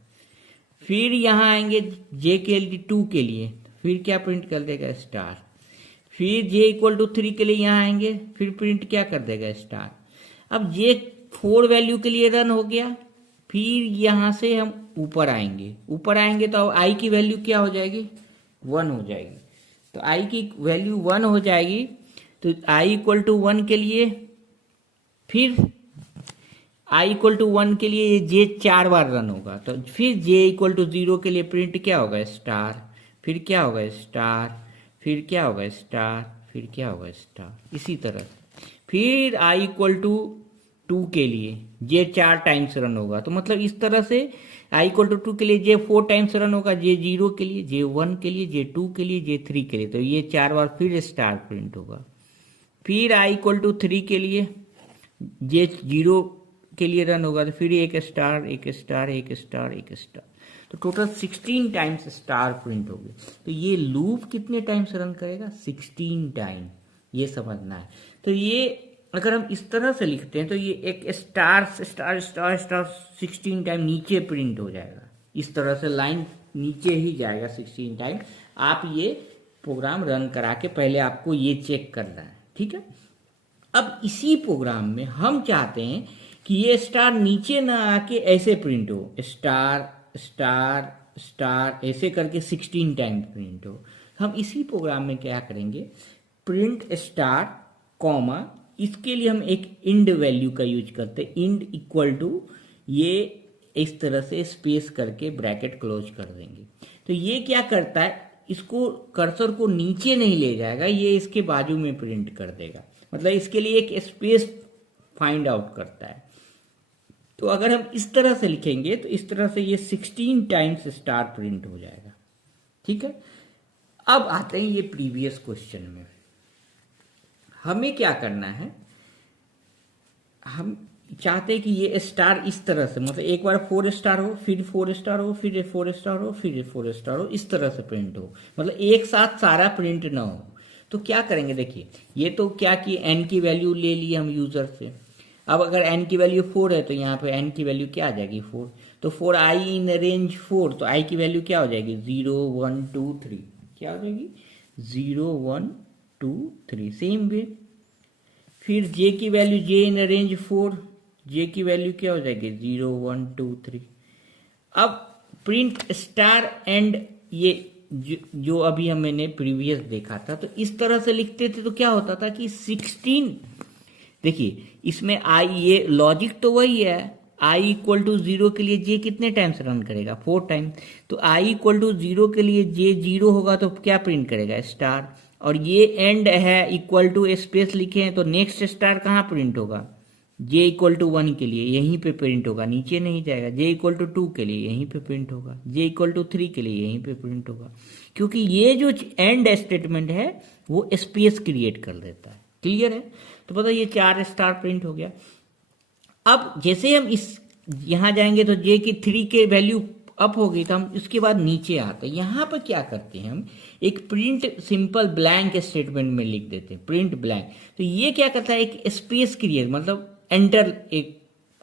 फिर यहां आएंगे जे के लिए 2 के लिए, फिर क्या प्रिंट कर देगा, स्टार। फिर जे इक्वल टू 3 के लिए यहां आएंगे, फिर प्रिंट क्या कर देगा, स्टार। अब जे 4 वैल्यू के लिए रन हो गया, फिर यहां से हम ऊपर आएंगे, ऊपर आएंगे तो अब आई की वैल्यू क्या हो जाएगी, 1 हो जाएगी। तो आई की वैल्यू 1 हो जाएगी, तो आई इक्वल टू 1 के लिए, फिर आई इक्वल टू 1 के लिए जे 4 बार रन होगा, तो फिर जे इक्वल टू 0 के लिए प्रिंट क्या होगा, स्टार। फिर क्या होगा, स्टार। फिर क्या होगा, स्टार। फिर क्या होगा, स्टार। इसी तरह फिर आई इक्वल टू 2 के लिए जे 4 टाइम्स रन होगा, तो मतलब इस तरह से आई इक्वल टू 2 के लिए जे 4 टाइम्स रन होगा, जे 0 के लिए, जे 1 के लिए, जे 2 के लिए, जे 3 के लिए, तो ये 4 बार फिर स्टार प्रिंट होगा। फिर आई इक्वल टू 3 के लिए जे 0 के लिए रन होगा, तो फिर एक स्टार, एक स्टार, एक स्टार, एक स्टार, तो टोटल 16 टाइम्स स्टार प्रिंट होगी। तो ये लूप कितने टाइम्स रन करेगा, 16 टाइम, ये समझना है। तो ये अगर हम इस तरह से लिखते हैं तो ये एक star star star star 16 time नीचे प्रिंट हो जाएगा, इस तरह से लाइन नीचे ही जाएगा 16 टाइम। आप ये प्रोग्राम रन करा के पहले आपको ये चेक करना है। ठीक है, अब इसी प्रोग्राम में हम चाहते हैं कि ये स्टार नीचे ना आके ऐसे प्रिंट हो, स्टार स्टार स्टार ऐसे करके 16 टाइम प्रिंट हो। हम इसी प्रोग्राम में क्या करेंगे, प्रिंट स्टार कॉमा, इसके लिए हम एक इंड वैल्यू का यूज करते हैं, इंड इक्वल टू, ये इस तरह से स्पेस करके ब्रैकेट क्लोज कर देंगे। तो ये क्या करता है, इसको कर्सर को नीचे नहीं ले जाएगा, ये इसके बाजू में प्रिंट कर देगा, मतलब इसके लिए एक स्पेस फाइंड आउट करता है। तो अगर हम इस तरह से लिखेंगे तो इस तरह से ये 16 टाइम्स स्टार प्रिंट हो जाएगा। ठीक है, अब आते हैं ये प्रीवियस क्वेश्चन में, हमें क्या करना है, हम चाहते हैं कि ये स्टार इस तरह से, मतलब एक बार 4 स्टार हो, फिर 4 स्टार हो, फिर 4 स्टार हो, फिर 4 स्टार हो, इस तरह से प्रिंट हो, मतलब एक साथ सारा प्रिंट ना हो। तो क्या करेंगे, देखिए ये तो क्या कि n की वैल्यू ले ली हम यूजर से। अब अगर n की वैल्यू 4 है तो यहाँ पे n की वैल्यू क्या आ जाएगी, 4। तो 4 i इन रेंज 4, तो i की वैल्यू क्या हो जाएगी, 0 1 2 3, क्या हो जाएगी 0 1 2 3। सेम वे फिर j की value, j in range 4, j की वैल्यू क्या हो जाएगी 0 1 2 3। अब प्रिंट स्टार एंड ये जो अभी हम मैंने प्रीवियस देखा था, तो इस तरह से लिखते थे तो क्या होता था कि 16, देखिए इसमें आई, ये लॉजिक तो वही है, आई इक्वल टू 0 के लिए जे कितने टाइम्स रन करेगा, 4 टाइम। तो आई इक्वल टू 0 के लिए जे 0 होगा तो क्या प्रिंट करेगा, स्टार। और ये एंड है, इक्वल टू स्पेस लिखे हैं, तो नेक्स्ट स्टार कहाँ प्रिंट होगा, जे इक्वल टू 1 के लिए यहीं पे प्रिंट होगा, नीचे नहीं जाएगा। जे इक्वल टू 2 के लिए यहीं पे प्रिंट होगा, जे इक्वल टू 3 के लिए यहीं पे प्रिंट होगा, क्योंकि ये जो एंड स्टेटमेंट है वो स्पेस क्रिएट कर देता है। क्लियर है, तो पता ये 4 स्टार प्रिंट हो गया। अब जैसे हम इस यहां जाएंगे तो जे की 3 के वैल्यू अप हो गई, तो हम इसके बाद नीचे आते हैं, यहां पर क्या करते हैं, हम एक प्रिंट सिंपल ब्लैंक स्टेटमेंट में लिख देते हैं, प्रिंट ब्लैंक। तो ये क्या करता है, एक स्पेस क्रिएट, मतलब एंटर एक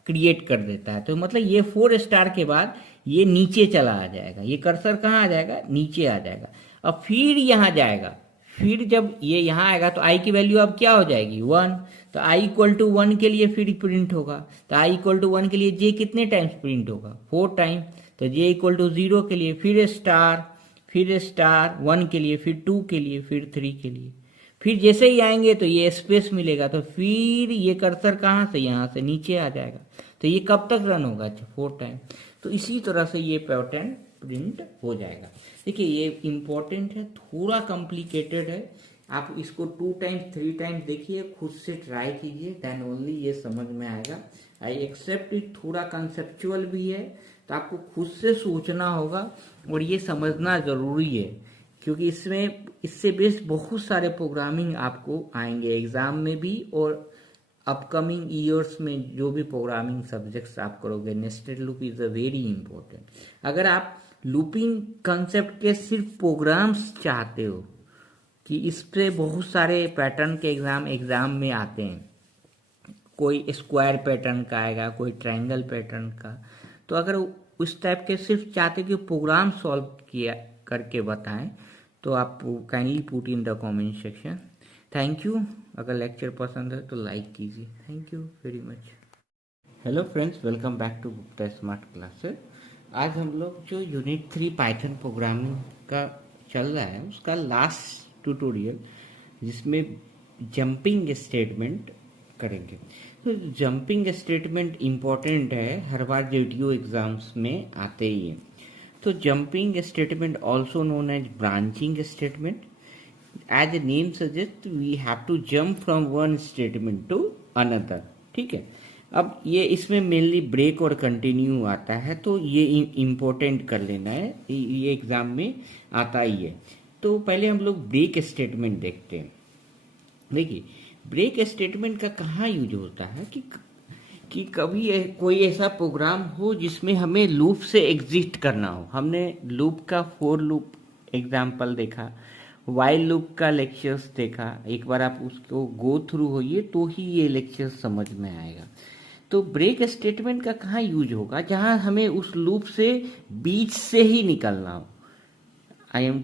क्रिएट कर देता है। तो मतलब ये 4 स्टार के बाद ये नीचे चला आ जाएगा, ये कर्सर कहाँ आ जाएगा, नीचे आ जाएगा। अब फिर यहाँ जाएगा, फिर जब ये यहाँ आएगा तो आई की वैल्यू अब क्या हो जाएगी 1, तो आई इक्वल टू 1 के लिए फिर प्रिंट होगा। तो आई इक्वल टू 1 के लिए जे कितने टाइम्स प्रिंट होगा, 4 टाइम। तो जे इक्वल टू 0 के लिए फिर स्टार 1 के लिए, फिर 2 के लिए, फिर 3 के लिए, फिर जैसे ही आएंगे तो ये स्पेस मिलेगा, तो फिर ये कर्सर कहाँ से, यहाँ से नीचे आ जाएगा। तो ये कब तक रन होगा? अच्छा 4 टाइम। तो इसी तरह से ये पैटर्न प्रिंट हो जाएगा। देखिए ये इंपॉर्टेंट है, थोड़ा कॉम्प्लिकेटेड है, आप इसको 2 टाइम्स 3 टाइम्स देखिए, खुद से ट्राई कीजिए, देन ओनली ये समझ में आएगा। आई एक्सेप्ट इट थोड़ा कंसेप्चुअल भी है, तो आपको खुद से सोचना होगा और ये समझना जरूरी है, क्योंकि इससे बेस्ड बहुत सारे प्रोग्रामिंग आपको आएंगे एग्जाम में भी, और अपकमिंग ईयर्स में जो भी प्रोग्रामिंग सब्जेक्ट्स आप करोगे। Nested loop is a very important. अगर आप लूपिंग कंसेप्ट के सिर्फ प्रोग्राम्स चाहते हो कि इस पे बहुत सारे पैटर्न के एग्जाम में आते हैं, कोई स्क्वायर पैटर्न का आएगा, कोई ट्रायंगल पैटर्न का, तो अगर उस टाइप के सिर्फ चाहते कि प्रोग्राम सॉल्व किया करके बताएं, तो आप kindly put in the comment section. Thank you. अगर लेक्चर पसंद है तो लाइक कीजिए। Thank you very much. Hello friends, welcome back to Gupta smart classes. आज हम लोग जो यूनिट 3 पाइथन प्रोग्रामिंग का चल रहा है उसका लास्ट ट्यूटोरियल, जिसमें जंपिंग स्टेटमेंट करेंगे। तो जंपिंग स्टेटमेंट इम्पोर्टेंट है, हर बार जेडीओ एग्जाम्स में आते ही है। तो jumping statement also known as branching statement. As a name suggest, we have to jump from one statement to another. ठीक है, अब ये इसमें मेनली ब्रेक और कंटिन्यू आता है, तो ये इम्पोर्टेंट कर लेना है, ये एग्जाम में आता ही है। तो पहले हम लोग ब्रेक स्टेटमेंट देखते हैं। देखिए ब्रेक स्टेटमेंट का कहाँ यूज होता है कि कभी कोई ऐसा प्रोग्राम हो जिसमें हमें लूप से एग्जिट करना हो। हमने लूप का फॉर लूप एग्जाम्पल देखा, वाइल लूप का लेक्चर्स देखा, एक बार आप उसको गो थ्रू होइए तो ही ये लेक्चर समझ में आएगा। तो ब्रेक स्टेटमेंट का कहाँ यूज होगा? जहाँ हमें उस लूप से बीच से ही निकलना हो। आई एम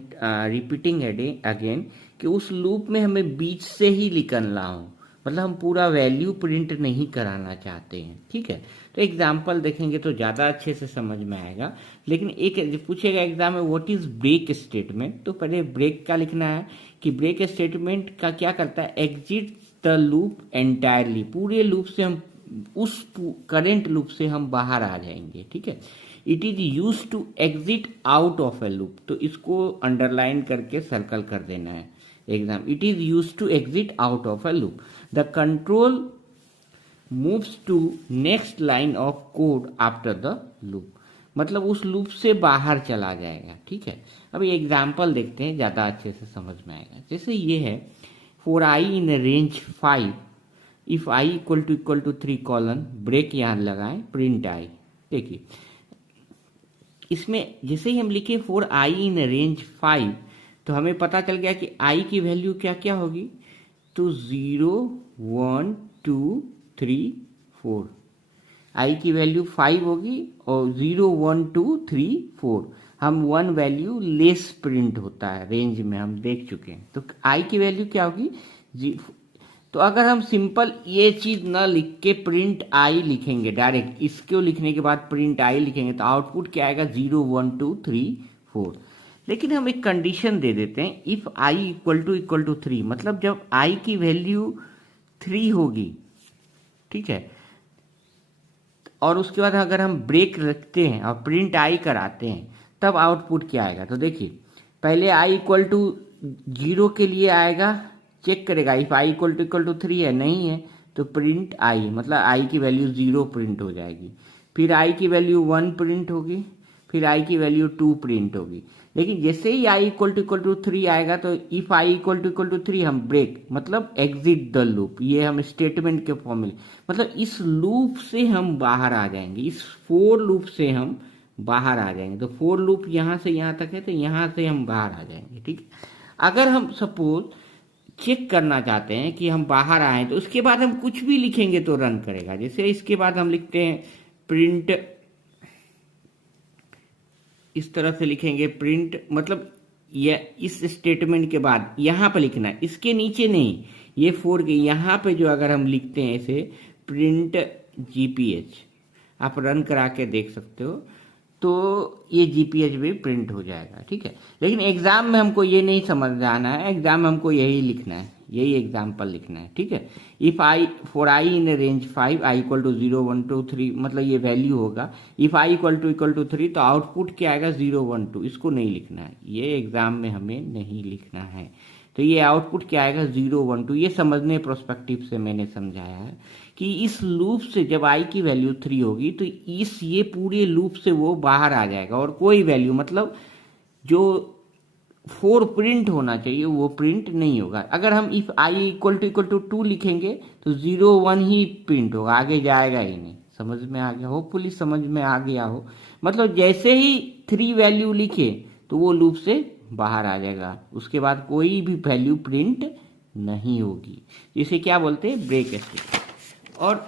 रिपीटिंग अगेन कि उस लूप में हमें बीच से ही निकलना हो, मतलब हम पूरा वैल्यू प्रिंट नहीं कराना चाहते हैं। ठीक है, तो एग्जाम्पल देखेंगे तो ज़्यादा अच्छे से समझ में आएगा। लेकिन एक पूछेगा एग्जाम में व्हाट इज ब्रेक स्टेटमेंट, तो पहले ब्रेक का लिखना है कि ब्रेक स्टेटमेंट का क्या करता है, एग्जिट द लूप एंटायरली, पूरे लूप से हम उस करेंट लूप से हम बाहर आ जाएंगे। ठीक है, it is use to exit out of a loop, तो इसको अंडरलाइन करके सर्कल कर देना है exam. It is use to exit out of a loop, the control moves to next line of code after the loop, मतलब उस loop से बाहर चला जाएगा। ठीक है, अब ये एग्जाम्पल देखते हैं, ज्यादा अच्छे से समझ में आएगा। जैसे ये है, for i in range 5 if i equal to 3 colon, break यहाँ लगाएं, प्रिंट आई। देखिए इसमें जैसे ही हम लिखे फॉर आई इन रेंज 5, तो हमें पता चल गया कि आई की वैल्यू क्या क्या होगी, तो 0 1 2 3 4, आई की वैल्यू 5 होगी, और 0 1 2 3 4 हम 1 वैल्यू लेस प्रिंट होता है रेंज में, हम देख चुके हैं। तो आई की वैल्यू क्या होगी, तो अगर हम सिंपल ये चीज न लिख के प्रिंट आई लिखेंगे डायरेक्ट, इसको लिखने के बाद प्रिंट आई लिखेंगे, तो आउटपुट क्या आएगा, 0 1 2 3 4। लेकिन हम एक कंडीशन दे देते हैं, इफ आई इक्वल टू 3, मतलब जब आई की वैल्यू 3 होगी, ठीक है, और उसके बाद अगर हम ब्रेक रखते हैं और प्रिंट आई कराते हैं, तब आउटपुट क्या आएगा। तो देखिए पहले आई इक्वल टू 0 के लिए आएगा, चेक करेगा, इफ आई इक्वल टू 3 है, नहीं है तो प्रिंट आई, मतलब आई की वैल्यू 0 प्रिंट हो जाएगी। फिर आई की वैल्यू 1 प्रिंट होगी, फिर आई की वैल्यू 2 प्रिंट होगी। लेकिन जैसे ही आई इक्वल टू 3 आएगा, तो इफ आई इक्वल टू 3 हम ब्रेक, मतलब एग्जिट द लूप, ये हम स्टेटमेंट के फॉर्म में, मतलब इस लूप से हम बाहर आ जाएंगे, इस फोर लूप से हम बाहर आ जाएंगे। तो फोर लूप यहाँ से यहाँ तक है, तो यहाँ से हम बाहर आ जाएंगे। ठीक है, अगर हम सपोज चेक करना चाहते हैं कि हम बाहर आए, तो उसके बाद हम कुछ भी लिखेंगे तो रन करेगा। जैसे इसके बाद हम लिखते हैं प्रिंट, इस तरह से लिखेंगे प्रिंट, मतलब ये इस स्टेटमेंट के बाद यहाँ पे लिखना है, इसके नीचे नहीं, ये 4 के यहाँ पे जो अगर हम लिखते हैं इसे प्रिंट GPH, आप रन करा के देख सकते हो, तो ये GPH भी प्रिंट हो जाएगा। ठीक है, लेकिन एग्जाम में हमको ये नहीं समझ आना है, एग्जाम में हमको यही लिखना है, यही एग्जाम्पल लिखना है, ठीक है। If i for i in range 5 i equal to 0 1 2 3, मतलब ये वैल्यू होगा। इफ आई इक्वल टू 3 तो आउटपुट क्या आएगा 0 1 2, इसको नहीं लिखना है, ये एग्जाम में हमें नहीं लिखना है। तो ये आउटपुट क्या आएगा 0 1 2, ये समझने प्रोस्पेक्टिव से मैंने समझाया है कि इस लूप से जब आई की वैल्यू 3 होगी तो इस ये पूरे लूप से वो बाहर आ जाएगा और कोई वैल्यू मतलब जो 4 प्रिंट होना चाहिए वो प्रिंट नहीं होगा। अगर हम इफ आई इक्वल टू 2 लिखेंगे तो 0 1 ही प्रिंट होगा, आगे जाएगा ही नहीं। समझ में आ गया? होपफुली समझ में आ गया हो। मतलब जैसे ही 3 वैल्यू लिखे तो वो लूप से बाहर आ जाएगा, उसके बाद कोई भी वैल्यू प्रिंट नहीं होगी। जिसे क्या बोलते हैं? Break statement. और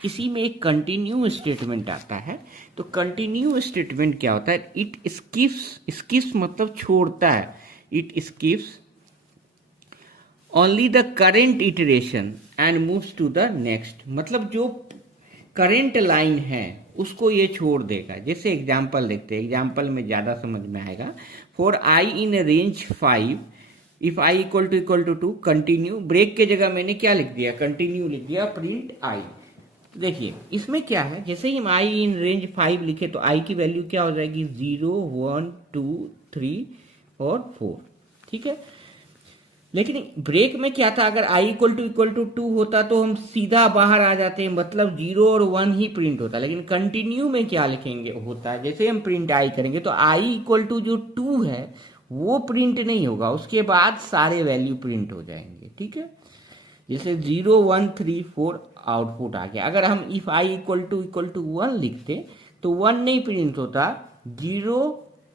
इसी में एक कंटिन्यू स्टेटमेंट आता है। तो कंटिन्यू स्टेटमेंट क्या होता है? इट स्किप्स मतलब छोड़ता है। It skips only the current iteration and moves to the next, मतलब जो करेंट लाइन है उसको ये छोड़ देगा। जैसे एग्जाम्पल देखते हैं, एग्जाम्पल में ज्यादा समझ में आएगा। For i in range 5 if i equal to 2 continue, break के जगह मैंने क्या लिख दिया? कंटिन्यू लिख दिया, प्रिंट आई। देखिए इसमें क्या है, जैसे ही हम आई इन रेंज 5 लिखे तो आई की वैल्यू क्या हो जाएगी? 0 1 2 3 और 4, ठीक है। लेकिन ब्रेक में क्या था? अगर आई इक्वल टू 2 होता तो हम सीधा बाहर आ जाते हैं, मतलब 0 और 1 ही प्रिंट होता। लेकिन कंटिन्यू में क्या लिखेंगे होता है, जैसे हम प्रिंट आई करेंगे तो आई इक्वल टू जो 2 है वो प्रिंट नहीं होगा, उसके बाद सारे वैल्यू प्रिंट हो जाएंगे, ठीक है। जैसे 0 1 3 4 आउटपुट आ गया। अगर हम इफ आई इक्वल टू 1 लिखते तो 1 नहीं प्रिंट होता, 0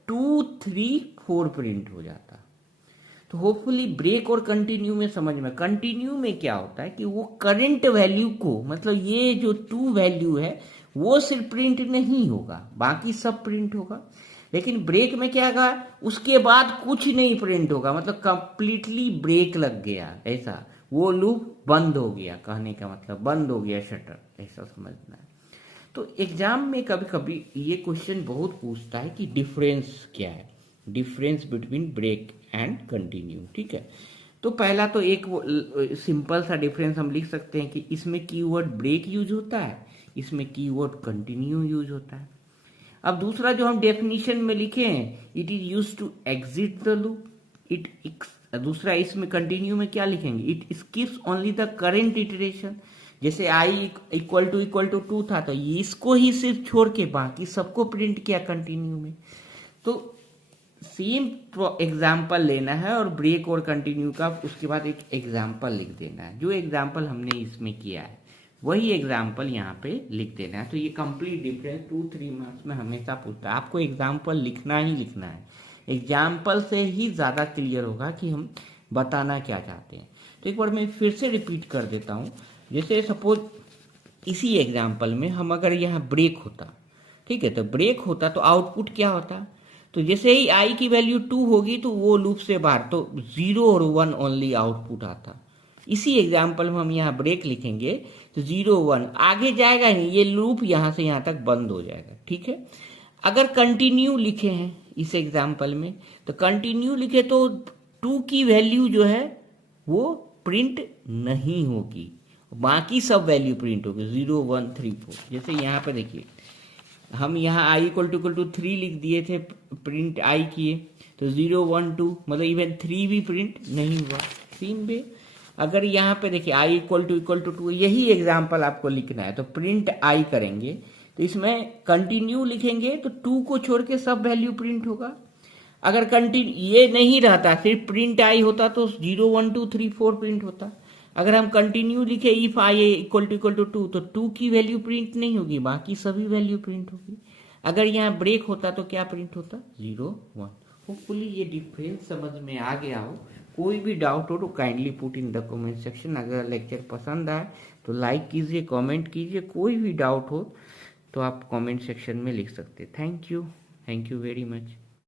2 3 4 प्रिंट हो जाता। तो होपफुली ब्रेक और कंटिन्यू में समझ में। कंटिन्यू में क्या होता है कि वो करंट वैल्यू को, मतलब ये जो 2 वैल्यू है वो सिर्फ प्रिंट नहीं होगा, बाकी सब प्रिंट होगा। लेकिन ब्रेक में क्या होगा? उसके बाद कुछ नहीं प्रिंट होगा, मतलब कंप्लीटली ब्रेक लग गया, ऐसा वो लूप बंद हो गया। कहने का मतलब बंद हो गया शटर, ऐसा समझना है। तो एग्जाम में कभी कभी ये क्वेश्चन बहुत पूछता है कि डिफरेंस क्या है, difference between break and continue, ठीक है। तो पहला तो एक सिंपल सा डिफरेंस हम लिख सकते हैं कि इसमें कीवर्ड ब्रेक यूज होता है, इसमें कीवर्ड कंटिन्यू यूज होता है। अब दूसरा जो हम डेफिनेशन में लिखे हैं, it is use to exit the loop. दूसरा इसमें कंटिन्यू में क्या लिखेंगे? It skips only the current iteration. जैसे आई इक्वल टू 2 था तो इसको ही सिर्फ छोड़ के बाकी सबको प्रिंट किया कंटिन्यू में। तो सेम एग्जाम्पल लेना है और ब्रेक और कंटिन्यू का, उसके बाद एक एग्जाम्पल लिख देना है। जो एग्जाम्पल हमने इसमें किया है वही एग्जाम्पल यहाँ पे लिख देना है। तो ये कंप्लीट डिफरेंस 2-3 मार्क्स में हमेशा पूछता है। आपको एग्जाम्पल लिखना ही लिखना है, एग्जाम्पल से ही ज़्यादा क्लियर होगा कि हम बताना क्या चाहते हैं। तो एक बार मैं फिर से रिपीट कर देता हूँ। जैसे सपोज इसी एग्जाम्पल में हम अगर यहाँ ब्रेक होता, ठीक है, तो ब्रेक होता तो आउटपुट क्या होता? तो जैसे ही आई की वैल्यू 2 होगी तो वो लूप से बाहर, तो 0 और 1 ओनली आउटपुट आता। इसी एग्जाम्पल में हम यहाँ ब्रेक लिखेंगे तो 0 1 आगे जाएगा नहीं, ये लूप यहाँ से यहाँ तक बंद हो जाएगा, ठीक है। अगर कंटिन्यू लिखे हैं इस एग्जाम्पल में, तो कंटिन्यू लिखे तो 2 की वैल्यू जो है वो प्रिंट नहीं होगी, बाकी सब वैल्यू प्रिंट होगी 0 1 3 4। जैसे यहाँ पे देखिए हम यहाँ आई इक्वल टू 3 लिख दिए थे, प्रिंट आई किए तो 0 1 2, मतलब इवन 3 भी प्रिंट नहीं हुआ। सेम वे अगर यहाँ पे देखिए आई इक्वल टू 2, यही एग्जाम्पल आपको लिखना है तो प्रिंट आई करेंगे तो इसमें कंटिन्यू लिखेंगे तो 2 को छोड़ के सब वैल्यू प्रिंट होगा। अगर कंटिन्यू ये नहीं रहता, सिर्फ प्रिंट आई होता तो 0 1 2 3 4 प्रिंट होता। अगर हम कंटिन्यू लिखे इफ आई इक्वल टू 2 तो 2 की वैल्यू प्रिंट नहीं होगी, बाकी सभी वैल्यू प्रिंट होगी। अगर यहाँ ब्रेक होता तो क्या प्रिंट होता? 0 1। होपफुली ये डिफरेंस समझ में आ गया हो। कोई भी डाउट हो तो kindly put in the comment section. अगर लेक्चर पसंद आए तो लाइक कीजिए, कमेंट कीजिए। कोई भी डाउट हो तो आप कमेंट सेक्शन में लिख सकते। Thank you very much.